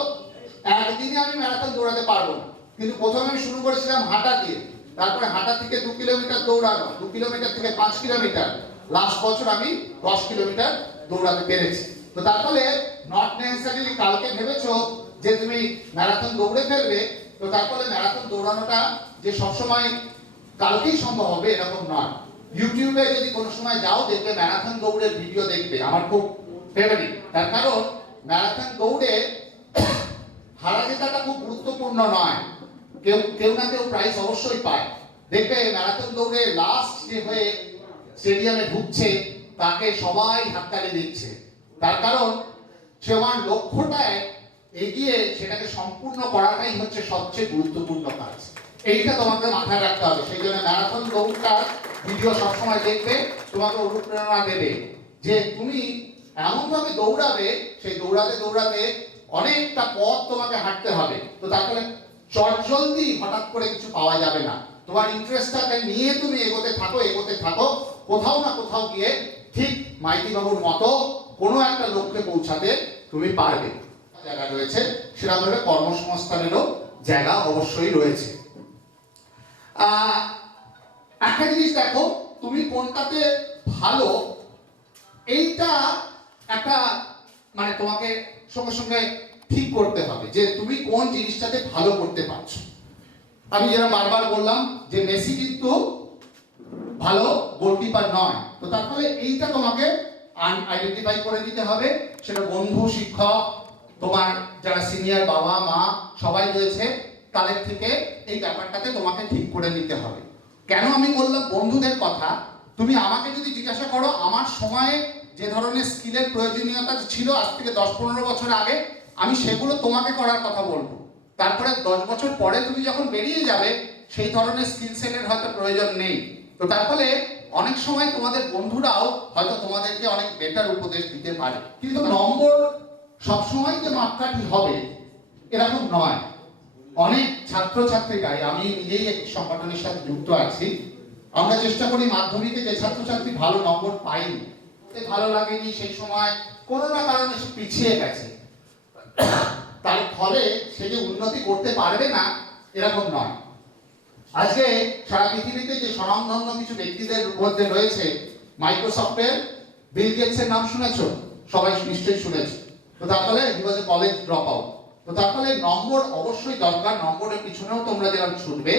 একদিনে আমি ম্যারাথন দৌড়াতে পারবো না, কিন্তু প্রথমে আমি শুরু করেছিলাম হাঁটা দিয়ে, তারপরে হাঁটা থেকে 2 কিলোমিটার দৌড়ানো, 2 কিলোমিটার থেকে 5 কিলোমিটার, লাস্ট বছর আমি 10 কিলোমিটার দৌড়াতে পেরেছি। তো তারপরে নট নেসেসারিলি কালকে ভেবেছো যে তুমি ম্যারাথন দৌড়ে ফেলবে, তো তারপরে ম্যারাথন দৌড়ানোটা যে সবসময় কালকেই সম্ভব হবে এরকম নয়। ইউটিউবে যদি কোনো সময় যাও দেখবে ম্যারাথন দৌড়ের ভিডিও দেখবে, আমার খুব ফেভারিট। তার কারণ ম্যারাথন দৌড়ে হারা জেতাটা খুব গুরুত্বপূর্ণ নয়, কেউ না কেউ প্রাইজ অবশ্যই পায়। দেখবে ম্যারাথন দৌড়ে লাস্ট যে হয়ে স্টেডিয়ামে ঢুকছে তাকে সবাই হাততালি দিচ্ছে, তার কারণ সে আমার লক্ষ্যটায় এগিয়ে সেটাকে সম্পূর্ণ করাটাই হচ্ছে সবচেয়ে গুরুত্বপূর্ণ কাজ। এইটা তোমাকে মাথায় রাখতে হবে। সেই জন্য ম্যারাথন দৌড়টার ভিডিও সবসময় দেখবে, তোমাকে অনুপ্রেরণা দেবে যে তুমি এমনভাবে দৌড়াবে, সেই দৌড়াতে দৌড়াতে অনেকটা পথ তোমাকে হাঁটতে হবে। তো তারপরে চটজলদি হঠাৎ করে কিছু পাওয়া যাবে না, তোমার ইন্টারেস্টটাকে নিয়ে তুমি এগোতে থাকো, কোথাও না কোথাও গিয়ে ঠিক মাইতি বাবুর মতো কোনো একটা লক্ষ্যে পৌঁছাতে তুমি পারবে। জায়গা রয়েছে, সেটা ধরে কর্মসংস্থানেরও জায়গা অবশ্যই রয়েছে। একটা জিনিস দেখো, তুমি কোনটাতে ভালো এইটা একটা মানে তোমাকে সঙ্গে সঙ্গে ঠিক করতে হবে যে তুমি কোন জিনিসটাতে ভালো করতে পারছো। আমি যেটা বারবার বললাম যে মেসি কিন্তু ভালো গোলকিপার নয়, তো তারপরে এইটা তোমাকে আইডেন্টিফাই করে দিতে হবে। সেটা বন্ধু, শিক্ষক, তোমার যারা সিনিয়র বাবা মা সবাই রয়েছে, তাদের থেকে এই ব্যাপারটাতে তোমাকে ঠিক করে নিতে হবে। কেন আমি বললাম বন্ধুদের কথা, তুমি আমাকে যদি জিজ্ঞাসা করো আমার সময়ে যে ধরনের স্কিলের প্রয়োজনীয়তা ছিল আজ থেকে 10-15 বছর আগে, আমি সেগুলো তোমাকে করার কথা বলবো। তারপরে 10 বছর পরে তুমি যখন বেরিয়ে যাবে সেই ধরনের স্কিল সেটের হয়তো প্রয়োজন নেই। তো তার ফলে অনেক সময় তোমাদের বন্ধুরাও হয়তো তোমাদেরকে অনেক বেটার উপদেশ দিতে পারে। কিন্তু নম্বর সবসময় যে মাপকাঠি হবে এরকম নয়। অনেক ছাত্রছাত্রীরাই, আমি নিজেই একটি সংগঠনের সাথে যুক্ত আছি, আমরা চেষ্টা করি মাধ্যমিকে যে ছাত্রছাত্রী ভালো নম্বর পায়নি, ভালো লাগেনি, সেই সময় কোনো না কারণে সে পিছিয়ে গেছে, তার ফলে সে যে উন্নতি করতে পারবে না এরকম নয়। আজকে সারা পৃথিবীতে যে স্বনামধন্য কিছু ব্যক্তিদের মধ্যে রয়েছে, মাইক্রোসফটের বিল গেটসের নাম শুনেছো? সবাই নিশ্চয়ই শুনেছে। তো তার ফলে হি ওয়াজ এ কলেজ ড্রপ আউট। তো তার ফলে নম্বর অবশ্যই দরকার, নম্বরের পিছনেও তোমরা যেরকম ছুটবে।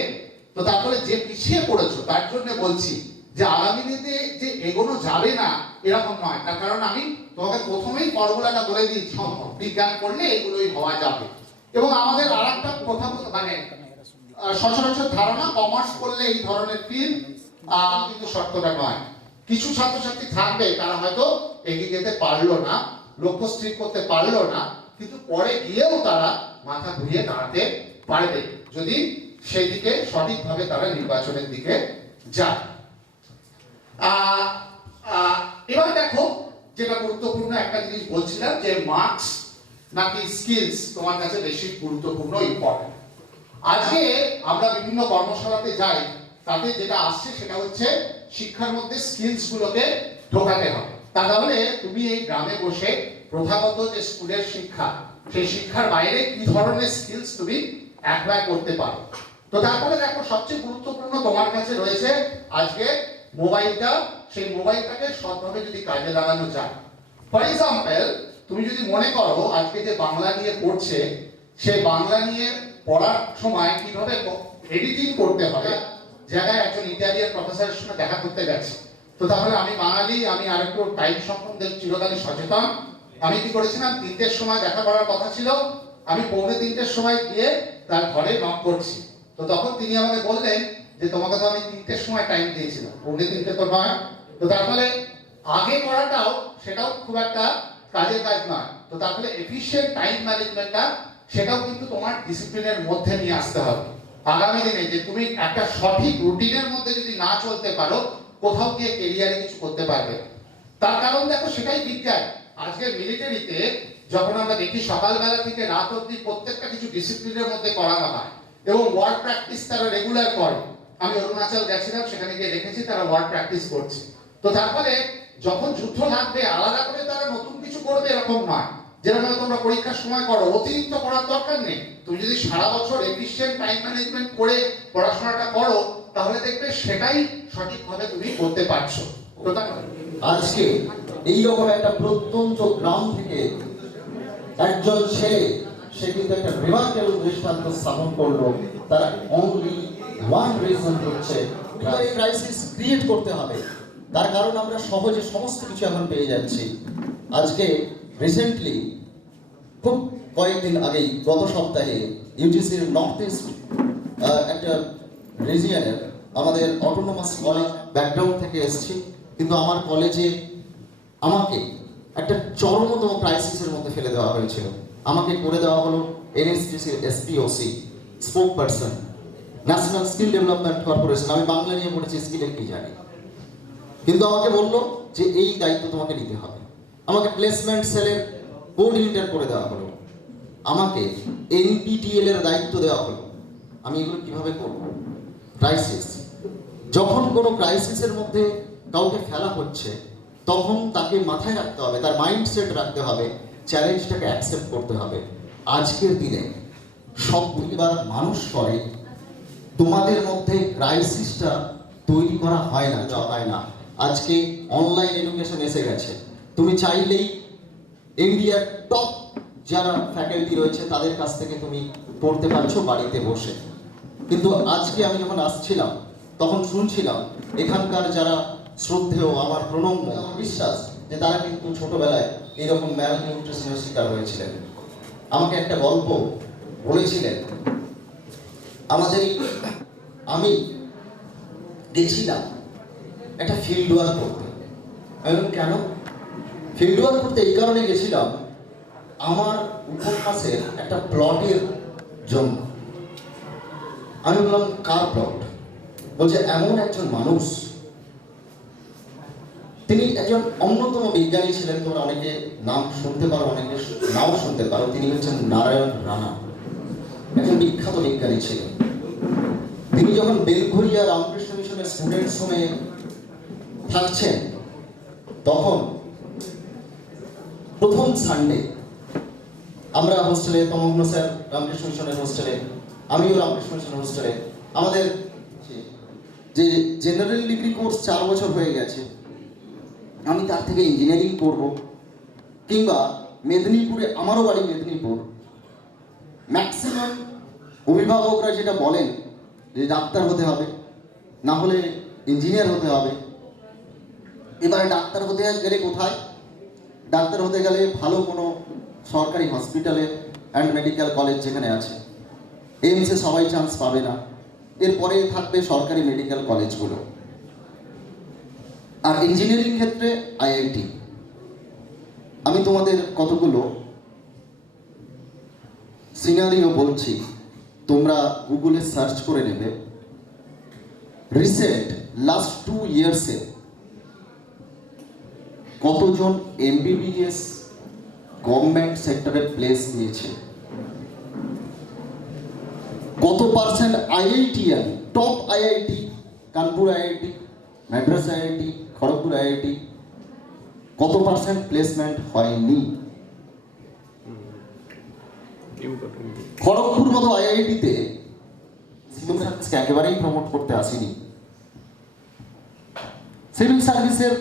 তো তার ফলে যে পিছিয়ে পড়েছো তার জন্য বলছি যে আগামী দিনে যে এগোনো যাবে না এরকম নয়। তার কারণ আমি তোমাকে প্রথমেই ফর্মুলাটা বলে দিয়েছি, বিজ্ঞান করলে এগুলোই হওয়া যাবে। এবং আমাদের আর একটা কথা মানে সচরাচর ধারণা, কমার্স করলে এই ধরনের ফিল্ড, কিন্তু সত্যটা নয়। কিছু ছাত্রছাত্রী থাকবে তারা হয়তো এগিয়ে যেতে পারলো না, লক্ষ্য স্থির করতে পারলো না, কিন্তু পরে গিয়েও তারা মাথা ঘুরিয়ে দাঁড়াতে পারবে যদি সেই দিকে সঠিকভাবে তারা নির্বাচনের দিকে যায়। এবার দেখো, যেটা গুরুত্বপূর্ণ একটা জিনিস বলছিলাম যে মার্কস নাকি স্কিলস তোমার কাছে বেশি গুরুত্বপূর্ণ, ইম্পর্টেন্ট। আজকে আমরা বিভিন্ন কর্মশালাতে যাই, তাতে যেটা আসছে সেটা হচ্ছে শিক্ষার মধ্যে স্কিলস গুলোকে ঢোকাতে হবে। তাহলে তুমি এই গ্রামে বসে প্রথাগত যে স্কুলের শিক্ষা, সেই শিক্ষার বাইরে কি ধরনের স্কিলস তুমি অ্যাপ্লাই করতে পারো। তো তারপরে দেখো, সবচেয়ে গুরুত্বপূর্ণ তোমার কাছে রয়েছে আজকে মোবাইলটা। সেই মোবাইলটাকে সৎভাবে যদি কাজে লাগানো যায়, ফর এক্সাম্পল তুমি যদি মনে করো আজকে যে বাংলা নিয়ে পড়ছে, সে বাংলা নিয়ে পড়ার সময় কিভাবে এডিটিং করতে হবে, জায়গায় একজন ইটালিয়ান প্রফেসরের সঙ্গে দেখা করতে গেছে। তো তাহলে আমি বাঙালি, আমি আরেকটু টাইম সম্বন্ধে চিরকালই সচেতন। আমি কি করেছিলাম, 3টের সময় দেখা করার কথা ছিল, আমি 2:45-র সময় গিয়ে তার ঘরে নক করছি। তো তখন তিনি আমাকে বললেন যে তোমাকে তো আমি 3টের সময় টাইম দিয়েছিলাম, 2:45 তো নয়। তো তার ফলে আগে করাটাও সেটাও খুব একটা কাজের কাজ নয়। তো তার ফলে এফিশিয়েন্ট টাইম ম্যানেজমেন্টটা সেটাও কিন্তু তোমার ডিসিপ্লিনের মধ্যে নিয়ে আসতে হবে। আগামী দিনে যে তুমি একটা সঠিক রুটিনের মধ্যে যদি না চলতে পারো, কোথাও গিয়ে ক্যারিয়ারে কিছু করতে পারবে। তার কারণ দেখো, সেটাই বিজ্ঞান। আজকে মিলিটারিতে যখন আমরা দেখি সকালবেলা থেকে রাত অবধি প্রত্যেকটা কিছু ডিসিপ্লিনের মধ্যে করানো হয় এবং ওয়ার্ড প্র্যাকটিস তারা রেগুলার করে। আমি অরুণাচল গেছিলাম, সেখানে গিয়ে দেখেছি তারা ওয়ার্ড প্র্যাকটিস করছে। তো তারপরে যখন যুদ্ধ লাগবে আলাদা করে তারা নতুন কিছু করবে এরকম নয়। যেরকম তোমরা পরীক্ষার সময় করো, অতিরিক্ত করার দরকার নেই। তুমি যদি সারা বছর এফিশিয়েন্ট টাইম ম্যানেজমেন্ট করে পড়াশোনাটা করো, তাহলে দেখবে সেটাই সঠিকভাবে তুমি করতে পারছো। আজকে এই রকম একটা প্রত্যন্ত গ্রাম থেকে একজন ছেলে, সে কিন্তু একটা রিমার্কেবল দৃষ্টান্ত স্থাপন করলো। তার অনলি ওয়ান রিজন হচ্ছে এই ক্রাইসিস ক্রিয়েট করতে হবে। তার কারণ আমরা সহজে সমস্ত কিছু এখন পেয়ে যাচ্ছি। আজকে রিসেন্টলি, খুব কয়েকদিন আগেই, গত সপ্তাহে ইউজিসির নর্থ ইস্ট একটা রিজিয়নের আমাদের অটোনোমাস কলেজ ব্যাকগ্রাউন্ড থেকে এসেছি, কিন্তু আমার কলেজে আমাকে একটা চরমতম ক্রাইসিসের মধ্যে ফেলে দেওয়া হয়েছিল। আমাকে করে দেওয়া হলো এনএসডিসির SPOC, spokesperson, national skill development corporation. আমি বাংলা নিয়ে পড়েছি, স্কিলের কি জানি, কিন্তু আমাকে বললো যে এই দায়িত্ব তোমাকে নিতে হবে। আমাকে প্লেসমেন্ট সেলের কোঅর্ডিনেটর করে দেওয়া হলো, আমাকে এনপিটিএল এর দায়িত্ব দেওয়া হলো। আমি এগুলো কিভাবে করব? ক্রাইসিস, যখন কোনো ক্রাইসিসের মধ্যে কাউকে ফেলা হচ্ছে, তখন তাকে মাথায় রাখতে হবে, তার মাইন্ডসেট রাখতে হবে, চ্যালেঞ্জটাকে অ্যাকসেপ্ট করতে হবে। আজকের দিনে সব পরিবার মানুষ করে, তোমাদের মধ্যে ক্রাইসিসটা তৈরি করা হয় না, হয় না। আজকে অনলাইন এডুকেশন এসে গেছে, তুমি চাইলেই ইন্ডিয়ার টপ যারা ফ্যাকাল্টি রয়েছে তাদের কাছ থেকে তুমি পড়তে পারছো বাড়িতে বসে। কিন্তু আজকে আমি যখন আসছিলাম তখন শুনছিলাম এখানকার যারা শ্রদ্ধেয়, আমার প্রণম্য বিশ্বাস যে তারা কিন্তু ছোটবেলায় এরকম ম্যালনিউট্রিশনের শিকার হয়েছিলেন। আমাকে একটা গল্প বলেছিলেন আমি গেছিলাম একটা ফিল্ড ওয়ার্ক করতে। আমি বললাম, কেন? ফিল্ড ওয়ার্ক করতে এই কারণে গেছিলাম, আমার উপন্যাসের একটা প্লটের জন্য। আমি বললাম, কার প্লট? বলছে, এমন একজন মানুষ, তিনি একজন অন্যতম বিজ্ঞানী ছিলেন, তোমরা অনেকে নাম শুনতে পারো, অনেকে নাও শুনতে পারো। তিনি হচ্ছেন নারায়ণ রানা, একজন বিখ্যাত বিজ্ঞানী ছিলেন। তিনি যখন বেলঘরিয়া রামকৃষ্ণ মিশনের স্টুডেন্টস হোমে থাকছেন, তখন প্রথম সানডে আমরা হোস্টেলে, তমগ্ন স্যার রামকৃষ্ণ মিশনের হোস্টেলে, আমিও রামকৃষ্ণ মিশনের হোস্টেলে, আমাদের যে জেনারেল ডিগ্রি কোর্স 4 বছর হয়ে গেছে, আমি তার থেকে ইঞ্জিনিয়ারিং করব, কিংবা মেদিনীপুরে, আমারও বাড়ি মেদিনীপুর, ম্যাক্সিমাম অভিভাবকরা যেটা বলেন যে ডাক্তার হতে হবে, না হলে ইঞ্জিনিয়ার হতে হবে। এবারে ডাক্তার হতে গেলে কোথায়? ডাক্তার হতে গেলে ভালো কোনো সরকারি হসপিটালে অ্যান্ড মেডিকেল কলেজ যেখানে আছে, এইমসে সবাই চান্স পাবে না, এরপরে থাকবে সরকারি মেডিকেল কলেজগুলো। আর ইঞ্জিনিয়ারিং ক্ষেত্রে আইআইটি। আমি তোমাদের কতগুলো সিনারিও বলছি, তোমরা গুগলে সার্চ করে নেবে। রিসেন্ট লাস্ট 2 ইয়ার্সে কতজন এমবিবিএস গভর্নমেন্ট সেক্টরে প্লেস নিয়েছে, কত percent IITian, top IIT, Kanpur IIT, Madras IIT, Kharagpur IIT, কত পার্সেন্ট প্লেসমেন্ট হয়নি? খড়গপুর মতো আইআইটিতে সিভিল সার্ভিসকে একেবারেই প্রমোট করতে আসেনি। সিভিল সার্ভিসের,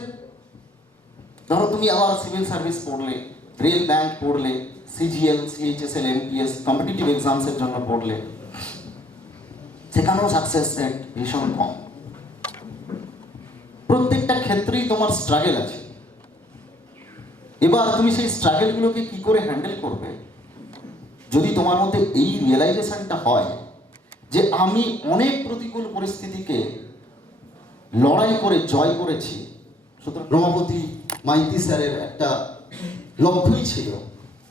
ধরো তুমি আবার সিভিল সার্ভিস পড়লে, রেল ব্যাংক পড়লে, সিজিএল, সিএইচএসএল, এমপিএস, কম্পিটিটিভ এক্সামসের জন্য পড়লে, সেখানেও সাকসেস রেট ভীষণ কম। প্রত্যেকটা ক্ষেত্রেই তোমার স্ট্রাগল আছে। এবার তুমি সেই স্ট্রাগলগুলোকে কি করে হ্যান্ডেল করবে? যদি তোমার মধ্যে এই রিয়েলাইজেশনটা হয় যে আমি অনেক প্রতিকূল পরিস্থিতিকে লড়াই করে জয় করেছি, সুতরাং রমাপতি মাইতি স্যারের একটা লক্ষ্যই ছিল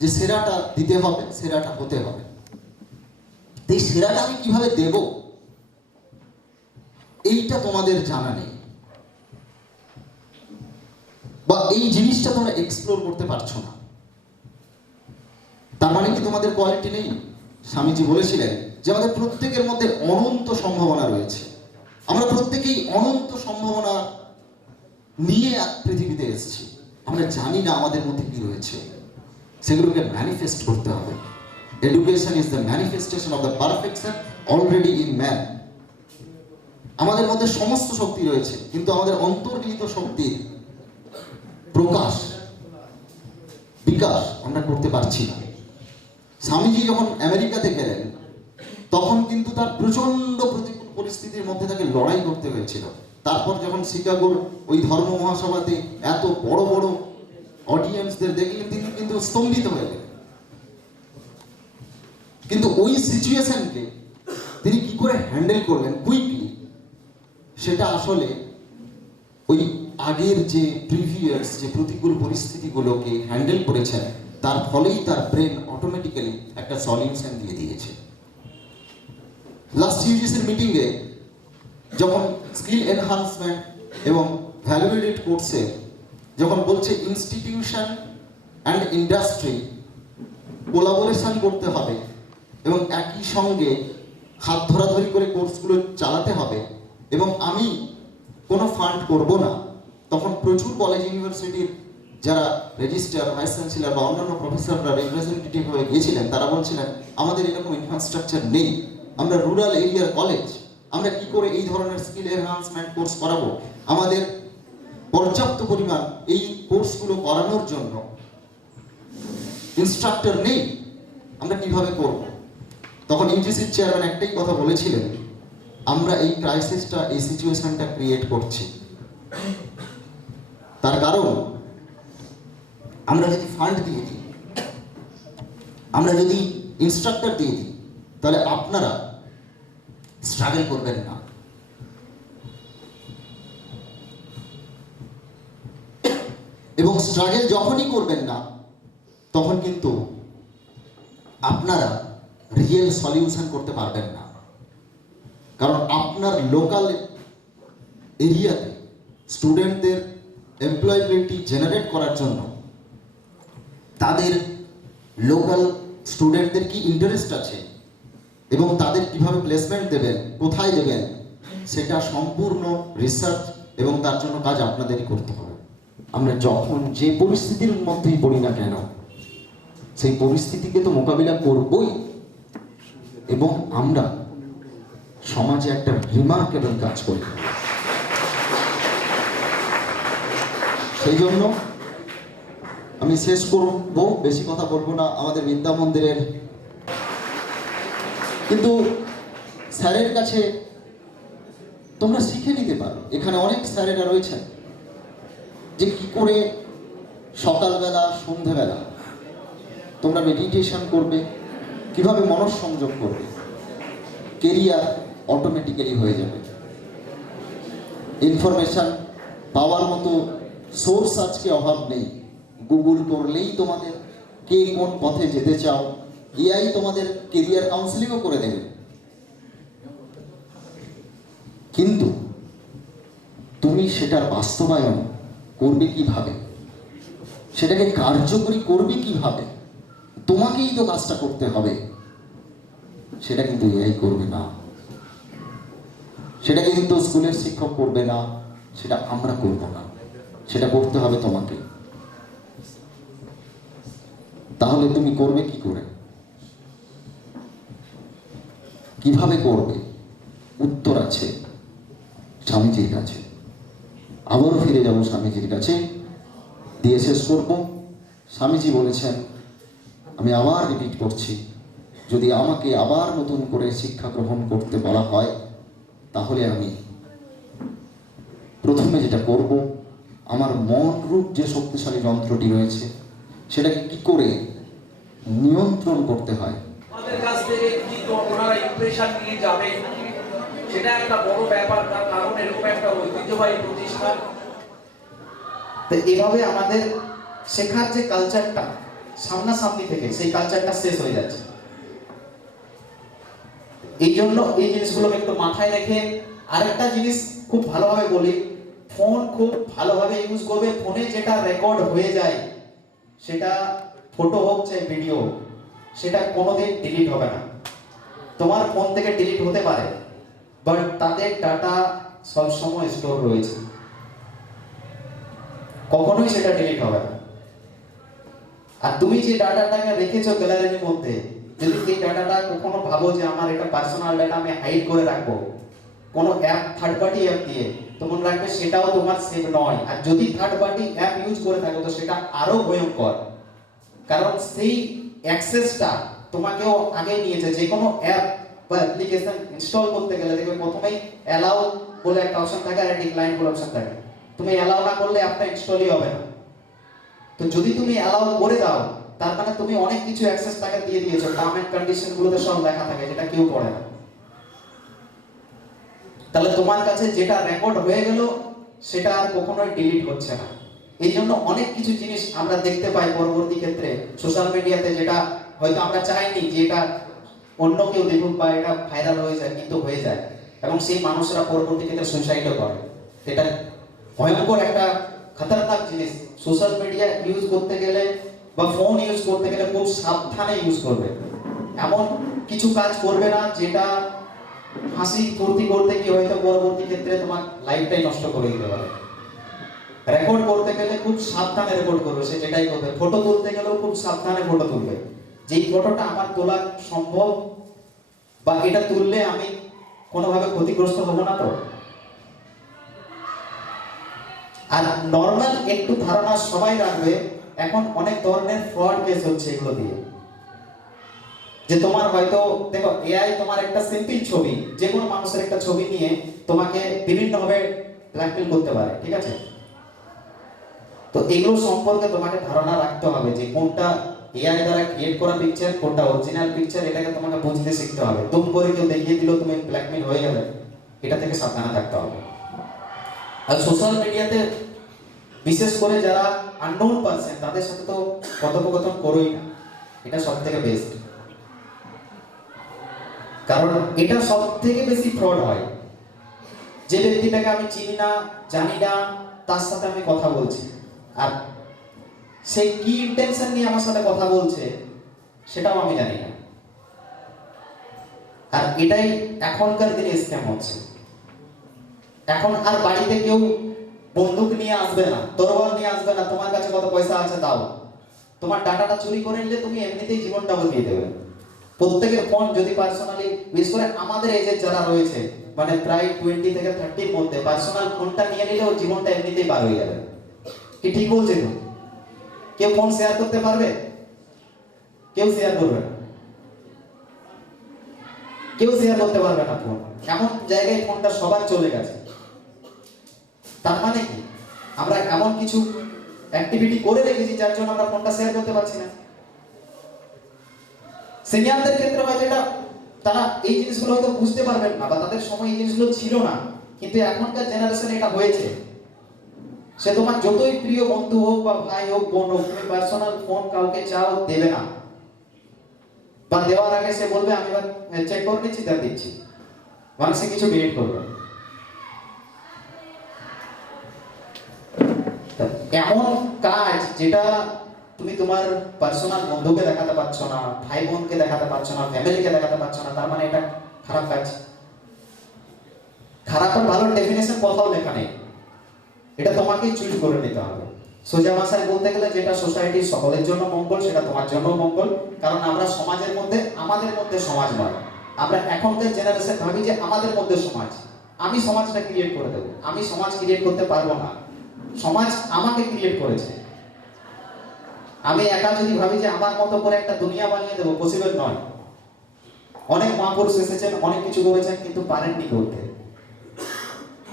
যে সেরাটা দিতে হবে, সেরাটা হতে হবে। এই সেরাটা আমি কিভাবে দেব, এইটা তোমাদের জানা নেই, বা এই জিনিসটা তোমরা এক্সপ্লোর করতে পারছো না। তার মানে কি তোমাদের কোয়ালিটি নেই? স্বামীজি বলেছিলেন যে আমাদের প্রত্যেকের মধ্যে অনন্ত সম্ভাবনা রয়েছে। আমরা প্রত্যেকেই অনন্ত সম্ভাবনা নিয়ে পৃথিবীতে এসেছি। আমরা জানি না আমাদের মধ্যে কি রয়েছে, সেগুলোকে ম্যানিফেস্ট করতে হবে। Education is the manifestation of the perfection already in man. আমাদের মধ্যে সমস্ত শক্তি রয়েছে, কিন্তু আমাদের অন্তর্নিহিত শক্তির প্রকাশ, বিকাশ আমরা করতে পারছি না। স্বামীজি যখন আমেরিকাতে গেলেন, তখন কিন্তু তার প্রচন্ড প্রতিকূল পরিস্থিতির মধ্যে তাকে লড়াই করতে হয়েছিল। তারপর যখন শিকাগোর ওই ধর্ম মহাসভাতে এত বড় বড় অডিয়েন্সদের দেখলেন, তিনি কিন্তু স্তম্ভিত হয়ে গেলেন। কিন্তু ওই সিচুয়েশনকে তিনি কি করে হ্যান্ডেল করলেন কুইকলি, সেটা আসলে ওই আগের যে প্রিভিয়াস যে প্রতিকূল পরিস্থিতিগুলোকে হ্যান্ডেল করেছেন, তার ফলেই তার ব্রেন অটোমেটিক্যালি একটা সলিউশন দিয়ে দিয়েছে। লাস্ট ইউজিসির মিটিংয়ে যখন স্কিল এনহান্সমেন্ট এবং ভ্যালুয়েটেড কোর্সে যখন বলছে ইনস্টিটিউশন অ্যান্ড ইন্ডাস্ট্রি কোলাবোরেশন করতে হবে এবং একই সঙ্গে হাত ধরাধরি করে কোর্সগুলো চালাতে হবে, এবং আমি কোনো ফান্ড করব না, তখন প্রচুর কলেজ ইউনিভার্সিটির যারা রেজিস্ট্রার, ভাইস চ্যান্সেলর বা অন্যান্য প্রফেসররা রিপ্রেজেন্টেটিভ হয়ে গিয়েছিলেন, তারা বলছিলেন আমাদের এরকম ইনফ্রাস্ট্রাকচার নেই, আমরা রুরাল এরিয়ার কলেজ, আমরা কি করে এই ধরনের স্কিল এনহান্সমেন্ট কোর্স করাবো, আমাদের পর্যাপ্ত পরিমাণ এই কোর্সগুলো করানোর জন্য ইনস্ট্রাক্টর নেই, আমরা কিভাবে করব? তখন ইউজিসির চেয়ারম্যান একটাই কথা বলেছিলেন, আমরা এই ক্রাইসিসটা, এই সিচুয়েশনটা ক্রিয়েট করছি। তার কারণ আমরা যদি ফান্ড দিয়ে দিই, আমরা যদি ইনস্ট্রাক্টর দিয়ে দিই, তাহলে আপনারা স্ট্রাগল করবেন না। এবং স্ট্রাগল যখনই করবেন না তখন কিন্তু আপনারা রিয়েল সলিউশন করতে পারবেন না। কারণ আপনার লোকাল এরিয়াতে স্টুডেন্টদের এমপ্লয়াবিলিটি জেনারেট করার জন্য তাদের লোকাল স্টুডেন্টদের কি ইন্টারেস্ট আছে এবং তাদের কিভাবে প্লেসমেন্ট দেবেন, কোথায় দেবেন, সেটা সম্পূর্ণ রিসার্চ এবং তার জন্য কাজ আপনাদেরই করতে হবে। আমরা যখন যে পরিস্থিতির মধ্যেই পড়ি না কেন সেই পরিস্থিতিকে তো মোকাবিলা করবই এবং আমরা সমাজে একটা রিমার্কেবল কাজ করি। সেই জন্য আমি শেষ করব, বেশি কথা বলবো না। আমাদের বিদ্যা মন্দিরের কিন্তু স্যারের কাছে তোমরা শিখে নিতে পারো। এখানে অনেক স্যারেরা রয়েছেন যে কি করে সকালবেলা সন্ধ্যেবেলা তোমরা মেডিটেশন করবে, কিভাবে মনঃসংযোগ করবে, কেরিয়ার অটোমেটিক্যালি হয়ে যাবে। ইনফরমেশন পাওয়ার মতো সোর্স আজকে অভাব নেই। গুগল করলেই তোমাদের কে কোন পথে যেতে চাও, এআই তোমাদের কেরিয়ার কাউন্সিলিংও করে দেবে। কিন্তু তুমি সেটার বাস্তবায়ন করবে কিভাবে, সেটাকে কার্যকরী করবে কিভাবে, তোমাকেই তো কাজটা করতে হবে। সেটা কিন্তু এআই করবে না, সেটা কিন্তু স্কুলের শিক্ষক করবে না, সেটা আমরা করব না, সেটা করতে হবে তোমাকে। তাহলে তুমি করবে কি করে, কিভাবে করবে? উত্তর আছে স্বামীজির কাছে। আবারও ফিরে যাব স্বামীজির কাছে, দিয়ে শেষ করব। স্বামীজি বলেছেন, আমি আবার রিপিট করছি, যদি আমাকে আবার নতুন করে শিক্ষা গ্রহণ করতে বলা হয় তাহলে আমি প্রথমে যেটা করব, আমার মন রূপ যে শক্তিশালী যন্ত্রটি রয়েছে সেটাকে কি করে নিয়ন্ত্রণ করতে হয়। আমাদের কাছ থেকে কি ওনারা ইমপ্রেশন নিয়ে যাবে সেটা একটা বড় ব্যাপার, তার কারণ এরকম একটা ঐতিহ্যবাহী প্রতিষ্ঠান। তো এভাবে আমাদের শেখার যে কালচারটা সামনাসামনি থেকে, সেই কালচারটা শেষ হয়ে যাচ্ছে। এই জন্য এই জিনিসগুলোকে একটু মাথায় রেখে আরেকটা জিনিস খুব ভালোভাবে বলি, ফোন খুব ভালোভাবে ইউজ করবে। ফোনে যেটা রেকর্ড হয়ে যায়, সেটা ফটো হোক চাই ভিডিও, সেটা কোনোদিন ডিলিট হবে না। তোমার ফোন থেকে ডিলিট হতে পারে, বাট তাদের ডাটা সবসময় স্টোর রয়েছে, কখনোই সেটা ডিলিট হবে না। আর তুমি যে ডাটাটাকে রেখেছো গ্যালারির মধ্যে, যদি সেই ডাটাটা কখনো ভাবো যে আমার এটা পার্সোনাল ডাটা আমি হাইড করে রাখবো কোনো অ্যাপ, থার্ড পার্টি অ্যাপ দিয়ে, তো মনে রাখবে সেটাও তোমার সেভ নয়। আর যদি থার্ড পার্টি অ্যাপ ইউজ করে থাকো তো সেটা আরো ভয়ঙ্কর, কারণ সেই অ্যাক্সেসটা তোমাকেও আগে নিয়েছে। যে কোনো অ্যাপ বা অ্যাপ্লিকেশন ইনস্টল করতে গেলে দেখবে প্রথমেই অ্যালাউ বলে একটা অপশন থাকে আর ডিক্লাইন বলে অপশন থাকে। তুমি অ্যালাউ না করলে অ্যাপটা ইনস্টলই হবে না। তো যদি তুমি অ্যালাউ করে দাও, তার মানে তুমি অনেক কিছু অ্যাক্সেস তাকে দিয়ে দিয়েছো, টার্ম এন্ড কন্ডিশন গুলোতে সব লেখা থাকে, যেটা কেউ পড়ে না। তাহলে তোমার কাছে যেটা রেকর্ড হয়ে গেল সেটা আর কখনোই ডিলিট হচ্ছে না। এই জন্য অনেক কিছু জিনিস আমরা দেখতে পাই পরবর্তী ক্ষেত্রে সোশ্যাল মিডিয়াতে, যেটা হয়তো আমরা চাইনি যে এটা অন্য কেউ দেখুক বা এটা ভাইরাল হয়ে যায়, কিন্তু হয়ে যায়, এবং সেই মানুষরা পরবর্তী ক্ষেত্রে সুইসাইডও করে। এটা ভয়ঙ্কর একটা খতরনাক জিনিস। সোশ্যাল মিডিয়া ইউজ করতে গেলে বা ফোন ইউজ করতে গেলে খুব সাবধানে ইউজ করবে। এমন কিছু কাজ করবে না যেটা হাসি ফুর্তি করতে গিয়ে হয়তো পরবর্তী ক্ষেত্রে তোমার লাইফটাই নষ্ট করে দিতে পারে। রেকর্ড করতে গেলে খুব সাবধানে রেকর্ড করবে, সে যেটাই করবে। ফটো তুলতে গেলেও খুব সাবধানে ফটো তুলবে, যেই ফটোটা আমার তোলা সম্ভব বা এটা তুললে আমি কোনোভাবে ক্ষতিগ্রস্ত হব না তো। আর নর্মাল একটু ধারণা সবাই রাখবে, এখন অনেক ধরনের ফ্রড কেস হচ্ছে এগুলো দিয়ে। যে তোমার হয়তো দেখো এআই তোমার একটা সিম্পল ছবি, যে কোনো মানুষের একটা ছবি নিয়ে তোমাকে বিভিন্নভাবে ব্ল্যাকমেল করতে পারে, ঠিক আছে? তো এগুলো সম্পর্কে তোমাকে ধারণা রাখতে হবে যে কোনটা এআই দ্বারা ক্রিয়েট করা পিকচার, কোনটা অরিজিনাল পিকচার, এটাকে তোমাকে বুঝতে শিখতে হবে। তুম করে কেউ দেখিয়ে দিল তুমি ব্ল্যাকমেল হয়ে গেলে, এটা থেকে সাবধানে থাকতে হবে। আর সোশ্যাল মিডিয়াতে বিশেষ করে যারা আননোন পারসন তাদের সাথে তো কথোপকথন করোই না, এটা সব থেকে বেস্ট। কারণ এটা সব থেকে বেশি ফ্রড হয়। যে ব্যক্তিটাকে আমি চিনি না, জানি না, তার সাথে আমি কথা বলছি, আর সে কি ইন্টেনশন নিয়ে আমার সাথে কথা বলছে সেটাও আমি জানি না। আর এটাই এখনকার দিনে স্ক্যাম হচ্ছে। এখন আর বাড়িতে কেউ বন্দুক নিয়ে আসবে না, তরোয়াল নিয়ে আসবে না, তোমার কাছে কত পয়সা আছে দাও। তোমার ডাটাটা চুরি করে নিলে তুমি এমনিতেই জীবনটা বদলিয়ে দেবে। প্রত্যেকের ফোন যদি পার্সোনালি, বিশেষ করে আমাদের এজের যারা রয়েছে, মানে প্রায় 20 থেকে 30 মধ্যে, পার্সোনাল ফোনটা নিয়ে নিলে ওর জীবনটা এমনিতেই পার হয়ে যাবে। কি ঠিক বলছে তো? কেউ ফোন শেয়ার করতে পারবে? কেউ শেয়ার করবে না, কেউ শেয়ার করতে পারবে না ফোন। এমন জায়গায় ফোনটা সবার চলে গেছে। তার মানে কি আমরা এমন কিছু অ্যাক্টিভিটি করে রেখেছি যার জন্য আমরা ফোনটা শেয়ার করতে পারছি না। সিনিয়রদের ক্ষেত্রে হয়তো এটা তারা এই জিনিসগুলো হয়তো বুঝতে পারবেন না, বা তাদের সময় এই জিনিসগুলো ছিল না, কিন্তু এখনকার জেনারেশনে এটা হয়েছে। সে তোমার যতই প্রিয় বন্ধু হোক বা ভাই হোক, বোন হোক, তুমি পার্সোনাল ফোন কাউকে চাও দেবে না, বা দেওয়ার আগে সে বলবে আমি চেক করে নিচ্ছি, তা দিচ্ছি, মানে সে কিছু ডিলিট করবে। এমন কাজ যেটা তুমি তোমার পার্সোনাল বন্ধুকে দেখাতে পারছো না, ভাই বোনকে দেখাতে পারছো না, ফ্যামিলিকে দেখাতে পারছো না, তার মানে এটা খারাপ কাজ। খারাপ আর ভালোর ডেফিনেশন কোথাও লেখা নেই, এটা তোমাকেই চুজ করে নিতে হবে। সোজা ভাষায় বলতে গেলে যেটা সোসাইটির সকলের জন্য মঙ্গল সেটা তোমার জন্য মঙ্গল। কারণ আমরা সমাজের মধ্যে, আমাদের মধ্যে সমাজ নয়, আমরা এখনকার জেনারেশন ভাবি যে আমাদের মধ্যে সমাজ, আমি সমাজটা ক্রিয়েট করে দেবো। আমি সমাজ ক্রিয়েট করতে পারবো না, সমাজ আমাকে ক্রিয়েট করেছে। আমি একা যদি ভাবি যে আমার মতো করে একটা দুনিয়া বানিয়ে দেবো, পসিবল নয়। অনেক মহাপুরুষ এসেছেন, অনেক কিছু করেছেন, কিন্তু পারেননি করতে।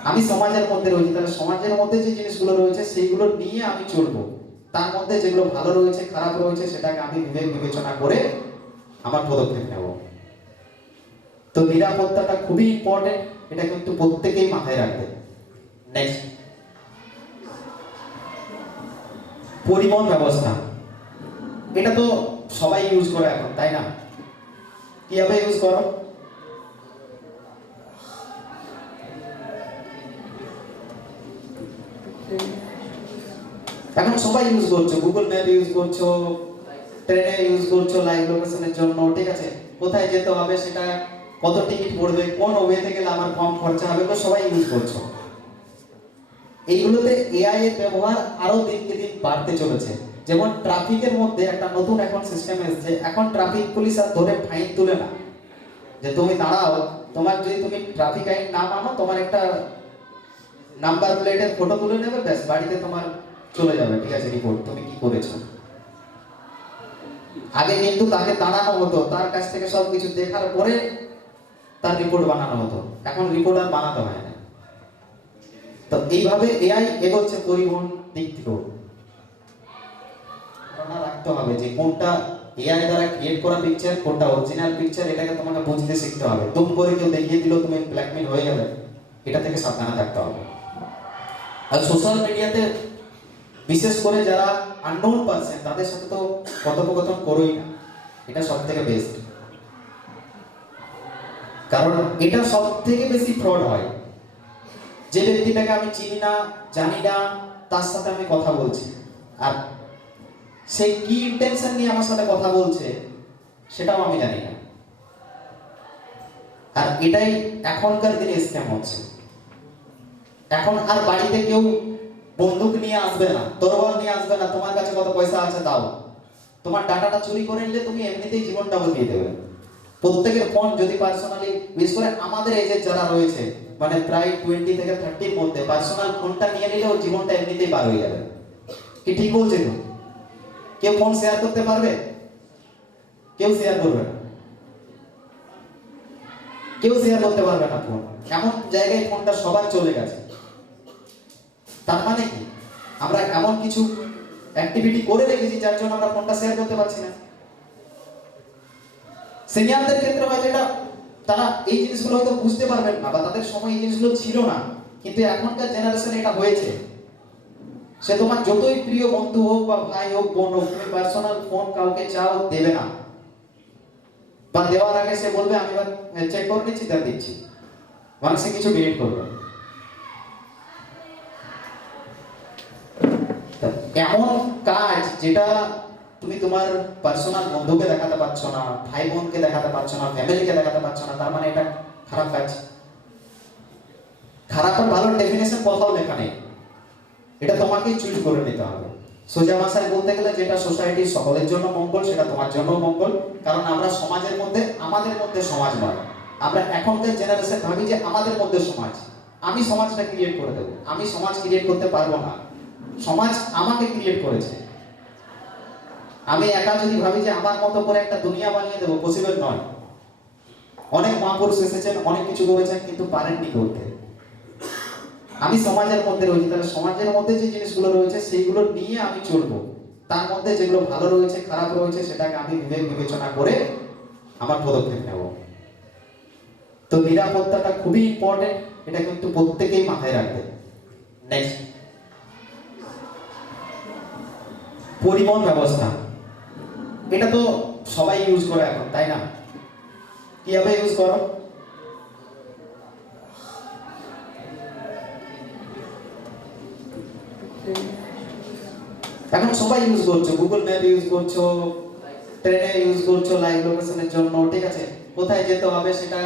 আমি সমাজের মধ্যে রয়েছি, তাহলে সমাজের মধ্যে যে জিনিসগুলো রয়েছে সেইগুলো নিয়ে আমি চলবো। তার মধ্যে যেগুলো ভালো রয়েছে, খারাপ রয়েছে, সেটাকে আমি বিবেক বিবেচনা করে আমার পদক্ষেপ নেব। তো নিরাপত্তাটা খুবই ইম্পর্টেন্ট, এটা কিন্তু প্রত্যেকেই মাথায় রাখবে। নেক্সট, পরিবহন ব্যবস্থা, এটা তো সবাই ইউজ করে এখন, তাই না? কিভাবে ইউজ করো? এখন সবাই ইউজ করছো, গুগল ম্যাপ ইউজ করছো, ট্রেনে ইউজ করছো লাইভ লোকেশনের জন্য, ঠিক আছে? কোথায় যেতে হবে, সেটা কত টিকিট পড়বে, কোন ওয়েতে গেলে আমার কম খরচা হবে, তো সবাই ইউজ করছো। এইগুলোতে এআই এর ব্যবহার আরো দিনকে দিন বাড়তে চলেছে। যেমন ট্রাফিকের মধ্যে একটা নতুন এখন সিস্টেম এসেছে, এখন ট্রাফিক পুলিশ আর ধরে ফাইন তুলে না, যে তুমি দাঁড়াও, তোমার যদি তুমি ট্রাফিক আইন না মানো, তোমার একটা নাম্বার প্লেটের ফটো তুলে নেবে, ব্যাস বাড়িতে তোমার চলে যাবে, ঠিক আছে, রিপোর্ট তুমি কি করেছো। আগে কিন্তু তাকে দাঁড়ানো হতো, তার কাছ থেকে সবকিছু দেখার পরে তার রিপোর্ট বানানো হতো, এখন রিপোর্ট আর বানাতে হয় না। তো এইভাবে এআই এগোচ্ছে পরিবহন দিক থেকেও। ধারণা রাখতে হবে যে কোনটা এআই দ্বারা ক্রিয়েট করা পিকচার, কোনটা অরিজিনাল পিকচার, এটাকে তোমাকে বুঝতে শিখতে হবে। তুম করে কেউ দেখিয়ে দিল তুমি ব্ল্যাকমেল হয়ে গেলে, এটা থেকে সাবধানে থাকতে হবে। আর সোশ্যাল মিডিয়াতে বিশেষ করে যারা আননোন পারসন তাদের সাথে তো কথোপকথন করোই না, এটা সব থেকে বেস্ট। কারণ এটা সব থেকে বেশি ফ্রড হয়। যে ব্যক্তিটাকে আমি চিনি না, জানি না, তার সাথে আমি কথা বলছি, আর সে কি ইন্টেনশন নিয়ে আমার সাথে কথা বলছে সেটাও আমি জানি না। আর এটাই এখনকার দিনে স্ক্যাম হচ্ছে। এখন আর বাড়িতে কেউ বন্দুক নিয়ে আসবে না, তরোয়াল নিয়ে আসবে না, তোমার কাছে কত পয়সা আছে দাও। তোমার ডাটাটা চুরি করে নিলে তুমি এমনিতেই জীবনটা বদলিয়ে দেবে। প্রত্যেকের ফোন যদি পার্সোনালি, বিশেষ করে আমাদের এজের যারা রয়েছে, মানে প্রায় 20 থেকে 30 মধ্যে, পার্সোনাল ফোনটা নিয়ে নিলে ওর জীবনটা এমনিতেই পার হয়ে যাবে। কি ঠিক বলছে তো? কেউ ফোন শেয়ার করতে পারবে? কেউ শেয়ার করবে না, কেউ শেয়ার করতে পারবে না ফোন। এমন জায়গায় ফোনটা সবার চলে গেছে। তার মানে কি আমরা এমন কিছু অ্যাক্টিভিটি করে রেখেছি যার জন্য আমরা ফোনটা শেয়ার করতে পারছি না। সিনিয়রদের ক্ষেত্রে হয়তো এটা তারা এই জিনিসগুলো হয়তো বুঝতে পারবেন না, বা তাদের সময় এই জিনিসগুলো ছিল না, কিন্তু এখনকার জেনারেশনে এটা হয়েছে। সে তোমার যতই প্রিয় বন্ধু হোক বা ভাই হোক বোন হোক, তুমি পার্সোনাল ফোন কাউকে চাও দেবে না, বা দেওয়ার আগে সে বলবে আমি চেক করে নিচ্ছি তার দিচ্ছি, মানে সে কিছু ডিলিট করবে। এমন কাজ যেটা তুমি তোমার পার্সোনাল বন্ধুকে দেখাতে পারছো না, ভাই বোনকে দেখাতে পারছো না, ফ্যামিলিকে দেখাতে পারছো না, তার মানে এটা খারাপ কাজ। খারাপ আর ভালোর ডেফিনেশন কোথাও লেখা নেই, এটা তোমাকেই চুজ করে নিতে হবে। সোজা ভাষায় বলতে গেলে যেটা সোসাইটির সকলের জন্য মঙ্গল সেটা তোমার জন্য মঙ্গল, কারণ আমরা সমাজের মধ্যে, আমাদের মধ্যে সমাজ নয়। আমরা এখনকার জেনারেশন ভাবি যে আমাদের মধ্যে সমাজ, আমি সমাজটা ক্রিয়েট করে দেবো। আমি সমাজ ক্রিয়েট করতে পারবো না, সমাজ আমাকে ক্রিয়েট করেছে। আমি একা যদি ভাবি যে আমার মতো করে একটা দুনিয়া বানিয়ে দেবো, পসিবল নয়। অনেক মহাপুরুষ এসেছেন, অনেক কিছু করেছেন, কিন্তু পারেননি করতে। আমি সমাজের মধ্যে রয়েছি, তাহলে সমাজের মধ্যে যে জিনিসগুলো রয়েছে সেইগুলো নিয়ে আমি চলবো। তার মধ্যে যেগুলো ভালো রয়েছে, খারাপ রয়েছে, সেটাকে আমি বিবেক বিবেচনা করে আমার পদক্ষেপ নেব। তো নিরাপত্তাটা খুবই ইম্পর্টেন্ট, এটা কিন্তু প্রত্যেকেই মাথায় রাখবে। নেক্সট, পরিবহন ব্যবস্থা, এটা তো সবাই ইউজ করে এখন, তাই না? কিভাবে ইউজ করো? এখন সবাই ইউজ করছো, গুগল ম্যাপ ইউজ করছো, ট্রেনে ইউজ করছো লাইভ লোকেশনের জন্য, ঠিক আছে? কোথায় যেতে হবে, সেটা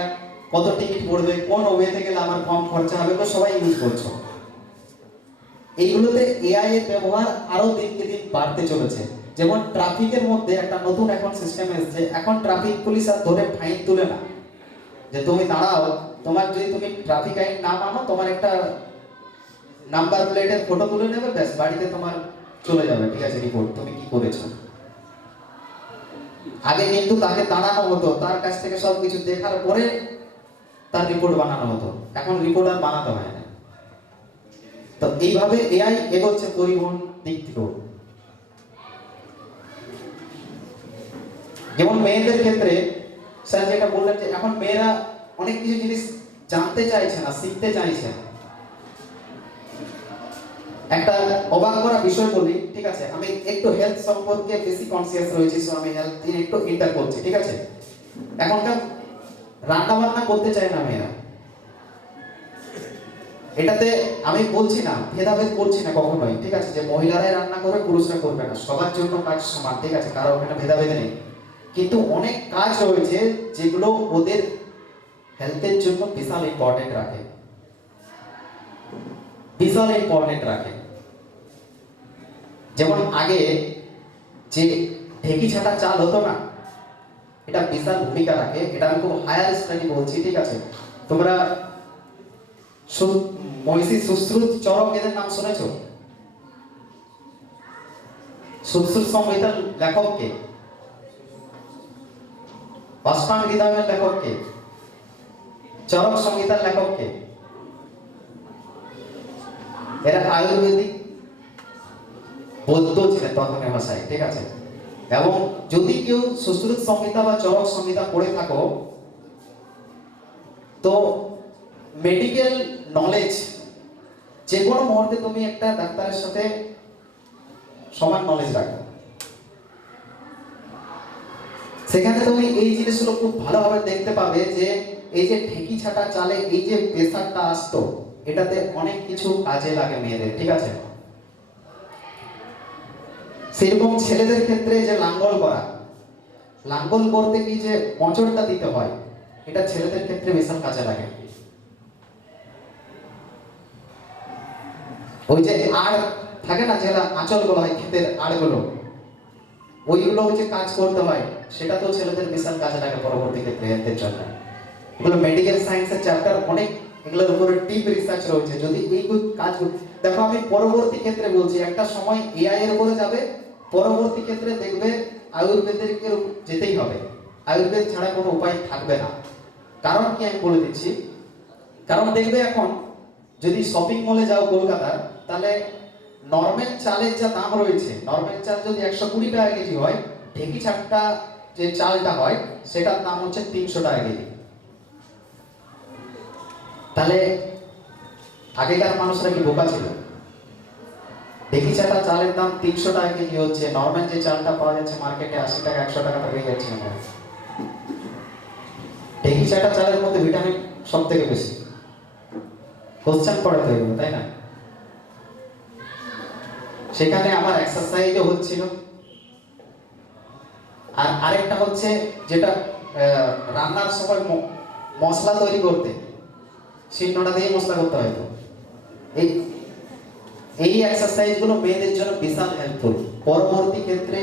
কত টিকিট পড়বে, কোন ওয়েতে গেলে আমার কম খরচা হবে, তো সবাই ইউজ করছো। এইগুলোতে এআই এর ব্যবহার আরো দিনকে দিন বাড়তে চলেছে। যেমন ট্রাফিকের মধ্যে একটা নতুন এখন সিস্টেম এসেছে, এখন ট্রাফিক পুলিশ আর ধরে ফাইন তুলে না, যে তুমি দাঁড়াও, তোমার যদি তুমি ট্রাফিক আইন না মানো, তোমার একটা নাম্বার প্লেটের ফটো তুলে নেবে, ব্যাস বাড়িতে তোমার চলে যাবে, ঠিক আছে, রিপোর্ট তুমি কি করেছো। আগে কিন্তু তাকে দাঁড়ানো হতো, তার কাছ থেকে সবকিছু দেখার পরে তার রিপোর্ট বানানো হতো, এখন রিপোর্ট আর বানাতে হয় না। তো এইভাবে এআই এগোচ্ছে পরিবহন দিক থেকেও। যেমন মেয়েদের ক্ষেত্রে স্যার যেটা বললেন যে এখন মেয়েরা অনেক কিছু জিনিস জানতে চাইছে না, শিখতে চাইছে না। একটা অবাক করা বিষয় বলি, ঠিক আছে? আমি একটু হেলথ সম্পর্কে বেশি কনসিয়াস রয়েছি, সো আমি হেলথ নিয়ে একটু ইন্টার করছি, ঠিক আছে? এখনকার রান্না বান্না করতে চায় না মেয়েরা। এটাতে আমি বলছি না, ভেদাভেদ করছি না কখনোই, ঠিক আছে? যে মহিলারাই রান্না করবে, পুরুষরা করবে না, সবার জন্য কাজ সমান, ঠিক আছে? কারো এখানে ভেদাভেদ নেই। কিন্তু অনেক কাজ রয়েছে যেগুলো ওদের হেলথের জন্য বিশাল ইম্পর্টেন্ট রাখে, বিশাল ইম্পর্টেন্ট রাখে। যেমন আগে যে ঢেকি ছাটা চাল হতো না, এটা বিশাল ভূমিকা রাখে। এটা আমি খুব হায়ার স্টাডি বলছি, ঠিক আছে? তোমরা মহিষী সুশ্রুত চরক এদের নাম শুনেছো? সুশ্রুত সংহিতার লেখক কে? অষ্টাঙ্গ হৃদয়ের লেখক কে? চরক সংহিতার লেখক কে? এরা আয়ুর্বেদিক বৌদ্ধ ছিলেন তখনের ভাষায়, ঠিক আছে? এবং যদি কেউ সুশ্রুত সংহিতা বা চরক সংহিতা পড়ে থাকো, তো মেডিকেল নলেজ যে কোনো মুহূর্তে তুমি একটা ডাক্তারের সাথে সমান নলেজ রাখো, সেখানে তুমি এই জিনিসগুলো খুব ভালোভাবে দেখতে পাবে যে এই যে ঢেকি ছাটা চালে এই যে প্রেসারটা আসতো, এটাতে অনেক কিছু কাজে লাগে মেয়েদের, ঠিক আছে? সেরকম ছেলেদের ক্ষেত্রে যে লাঙ্গল করা, লাঙ্গল করতে কি যে মোচড়টা দিতে হয়, এটা ছেলেদের ক্ষেত্রে বিশাল কাজে লাগে। ওই যে আড় থাকে না, যেটা আঁচল গুলো হয়, ক্ষেতের আড়গুলো, ওইগুলো হচ্ছে কাজ করতে হয়, সেটা তো ছেলেদের বিশাল কাজে লাগে পরবর্তী ক্ষেত্রে হেলথের জন্য। এগুলো মেডিকেল সায়েন্সের চ্যাপ্টার, অনেক এগুলোর উপরে ডিপ রিসার্চ রয়েছে। যদি এই কাজ দেখো, আমি পরবর্তী ক্ষেত্রে বলছি, একটা সময় এআই এর উপরে যাবে, পরবর্তী ক্ষেত্রে দেখবে আয়ুর্বেদের যেতেই হবে, আয়ুর্বেদ ছাড়া কোনো উপায় থাকবে না। কারণ কি আমি বলে দিচ্ছি, কারণ দেখবে এখন যদি শপিং মলে যাও কলকাতার, তাহলে নরমাল চালের যা দাম রয়েছে, নরমাল চাল যদি 120 টাকা কেজি হয়, ঢেকি ছাট্টা যে চালটা হয় সেটার দাম হচ্ছে 300 টাকা কেজি। তাহলে আগেকার মানুষরা কি বোকা ছিল? ঢেকি ছাটা চালের দাম 300 টাকা কেজি হচ্ছে, নরমাল যে চালটা পাওয়া যাচ্ছে মার্কেটে 80 টাকা 100 টাকা হয়ে যাচ্ছে না। ঢেকি ছাটা চালের মধ্যে ভিটামিন সব থেকে বেশি। কোশ্চেন পড়ে তো এগুলো, তাই না? সেখানে আমার এক্সারসাইজও হচ্ছিল। আর আরেকটা হচ্ছে যেটা রান্নার সময় মশলা তৈরি করতে শিলনোড়া দিয়ে মশলা করতে হয়। তো এই এক্সারসাইজ গুলো মেয়েদের জন্য বিশাল হেল্পফুল, পরবর্তী ক্ষেত্রে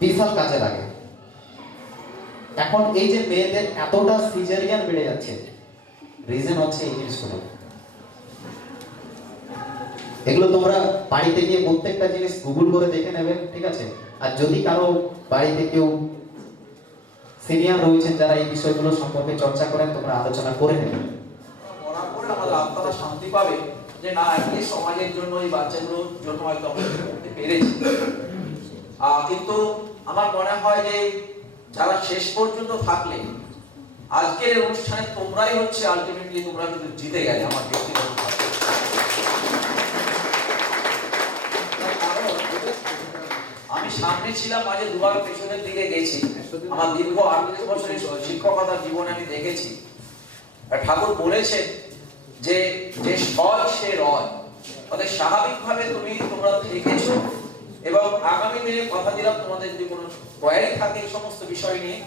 বিশাল কাজে লাগে। এখন এই যে মেয়েদের এতটা সিজারিয়ান বেড়ে যাচ্ছে, রিজন হচ্ছে এই জিনিসগুলো। এগুলো তোমরা বাড়িতে গিয়ে প্রত্যেকটা জিনিস গুগল করে দেখে নেবে, ঠিক আছে? আর যদি কারো বাড়িতে কেউ সিনিয়র রয়েছেন যারা এই বিষয়গুলো সম্পর্কে চর্চা করেন, তোমরা আলোচনা করে নেবে। করার পরে আমাদের আত্মাটা শান্তি পাবে যে না, এই সমাজের জন্য, এই বাচ্চাগুলোর জন্য হয়তো আমরা করতে পেরেছি। কিন্তু আমার মনে হয় যে যারা শেষ পর্যন্ত থাকলে আজকের অনুষ্ঠানে তোমরাই হচ্ছে আলটিমেটলি, তোমরা কিন্তু জিতে গেলে আমার ব্যক্তিগত। আমি সামনে ছিলাম, মাঝে দুবার পেছনের দিকে গেছি। আমার দীর্ঘ 38 বছরের শিক্ষকতার জীবনে আমি দেখেছি ঠাকুর বলেছেন যে যে সয় সে রয়। অর্থাৎ স্বাভাবিকভাবে তোমরা থেকেছো এবং আগামী দিনে কথা দিলাম তোমাদের যদি কোনো কোয়ারি থাকে এই সমস্ত বিষয় নিয়ে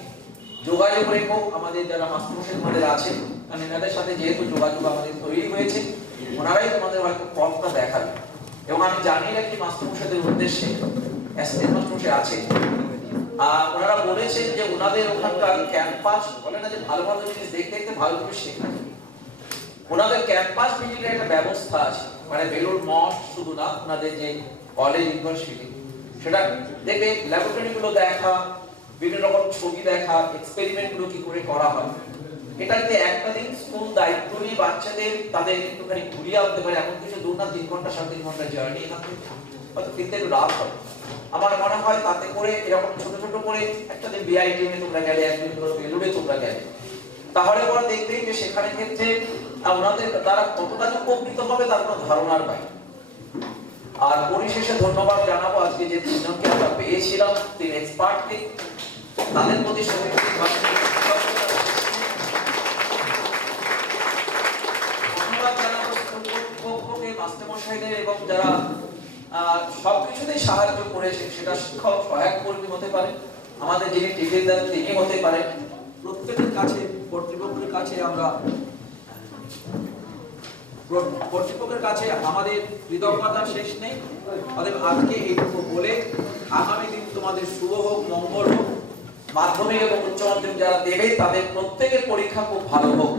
যোগাযোগ রেখো। আমাদের যারা মাস্টারমশাই তোমাদের আছেন, কারণ এনাদের সাথে যেহেতু যোগাযোগ আমাদের তৈরি হয়েছে, ওনারাই তোমাদের হয়তো পথটা দেখাবে। এবং আমি জানি রাখি মাস্টারমশাইদের উদ্দেশ্যে, অ্যাসিস্ট্যান্ট মাস্টারমশাই আছে, ওনারা বলেছেন যে ওনাদের ওখানকার ক্যাম্পাস, বলে না যে ভালো ভালো জিনিস দেখতে দেখতে ভালো কিছু শেখা, ওনাদের ক্যাম্পাস ভিজিটের একটা ব্যবস্থা আছে। মানে বেলুড় মঠ শুধু না, ওনাদের যে কলেজ ইউনিভার্সিটি, সেটা দেখবে ল্যাবরেটরি গুলো দেখা, বিভিন্ন রকম ছবি দেখা, এক্সপেরিমেন্ট গুলো কি করে করা হয়, এটাতে একটা দিন স্কুল দায়িত্ব নিয়ে বাচ্চাদের তাদের একটুখানি ঘুরিয়ে আনতে পারে। এখন কিছু দূর না, 3 ঘন্টা 3.5 ঘন্টা জার্নি, এখান থেকে হয়তো ফিরতে একটু রাত হয়। আমার মনে হয় তাতে করে এরকম ছোট ছোট করে একটা দিন বিআইটিএমে তোমরা গেলে, একদিন ধরো বেলুড়ে তোমরা গেলে, তাহলে পরে দেখবেই যে সেখানে ক্ষেত্রে ওনাদের তারা কতটা উপকৃত হবে তার কোনো ধারণার বাইরে। আর পরিশেষে ধন্যবাদ জানাবো আজকে যে তিনজনকে আমরা পেয়েছিলাম, 3 এক্সপার্টকে, তাদের প্রতি ধন্যবাদ জানাবো স্কুল কর্তৃপক্ষকে, মাস্টারমশাইদের এবং যারা সবকিছুতেই সাহায্য করেছে। সেটা শিক্ষক সহায়ক কর্মী হতে পারে, আমাদের যিনি টিফিন দেন তিনি হতে পারেন। প্রত্যেকের কাছে, কর্তৃপক্ষের কাছে আমরা কর্তৃপক্ষের কাছে আমাদের কৃতজ্ঞতা শেষ নেই। অতএব আজকে এইটুকু বলে আগামী দিন তোমাদের শুভ হোক, মঙ্গল হোক। মাধ্যমিক এবং উচ্চ মাধ্যমিক যারা দেবে তাদের প্রত্যেকের পরীক্ষা খুব ভালো হোক,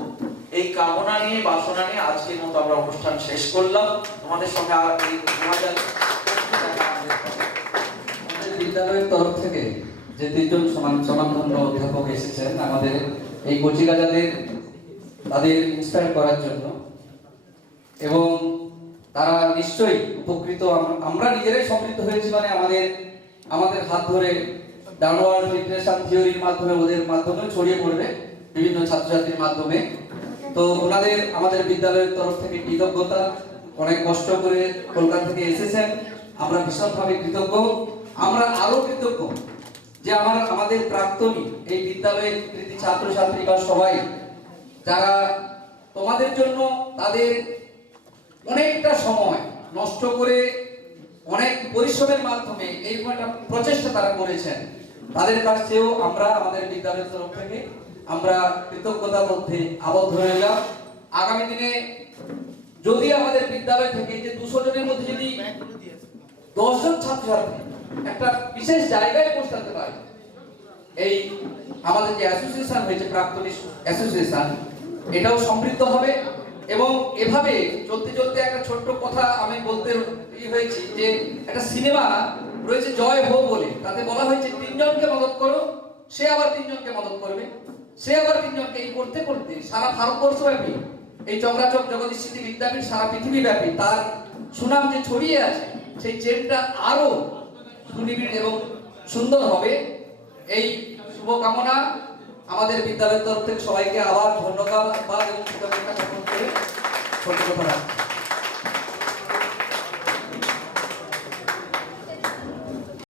এই কামনা নিয়ে, বাসনা নিয়ে আজকের মতো আমরা অনুষ্ঠান শেষ করলাম। তোমাদের সঙ্গে আর এই 2000 বিদ্যালয়ের তরফ থেকে যে 3 জন সমানধন্য অধ্যাপক এসেছেন আমাদের এই কচিকাঁচাদের তাদের ইন্সপায়ার করার জন্য, এবং তারা নিশ্চয়ই উপকৃত। আমরা নিজেরাই সম্পৃক্ত হয়েছি, মানে আমাদের হাত ধরে ডাউনওয়ার্ড রিগ্রেশন থিওরির মাধ্যমে, ওদের মাধ্যমে ছড়িয়ে পড়বে বিভিন্ন ছাত্রছাত্রীর মাধ্যমে। তো ওনাদের আমাদের বিদ্যালয়ের তরফ থেকে কৃতজ্ঞতা। অনেক কষ্ট করে কলকাতা থেকে এসেছেন, আমরা ভীষণভাবে কৃতজ্ঞ। আমরা আরো কৃতজ্ঞ যে আমাদের প্রাক্তনী এই বিদ্যালয়ের কৃতি ছাত্রছাত্রী বা সবাই যারা তোমাদের জন্য তাদের অনেকটা সময় নষ্ট করে অনেক পরিশ্রমের মাধ্যমে এইরকম একটা প্রচেষ্টা তারা করেছেন, তাদের কাছেও আমরা আমাদের বিদ্যালয়ের তরফ থেকে আমরা কৃতজ্ঞতার মধ্যে আবদ্ধ হলাম। আগামী দিনে যদি আমাদের বিদ্যালয় থেকে যে 200 জনের মধ্যে যদি 10 জন ছাত্রছাত্রী একটা বিশেষ জায়গায় পৌঁছাতে পারে, এই আমাদের যে অ্যাসোসিয়েশন হয়েছে প্রাক্তনী অ্যাসোসিয়েশন, এটাও সমৃদ্ধ হবে। এবং এভাবে চলতে চলতে একটা ছোট্ট কথা আমি বলতে হয়েছি যে একটা সিনেমা রয়েছে জয় হো বলে, তাতে বলা হয়েছে 3 জনকে মদত করো, সে আবার 3 জনকে মদত করবে, সে আবার 3 জনকে, এই করতে করতে সারা ভারতবর্ষব্যাপী এই চক্রাচক জগদীশ স্মৃতি বিদ্যাপীঠ সারা পৃথিবী ব্যাপী তার সুনাম যে ছড়িয়ে আছে, সেই চেনটা আরো সুনিবিড় এবং সুন্দর হবে। এই শুভকামনা আমাদের বিদ্যালয়ের তরফ থেকে সবাইকে আবার ধন্যবাদ এবং কৃতজ্ঞতা জ্ঞাপন করে ছোট কথা রাখছি।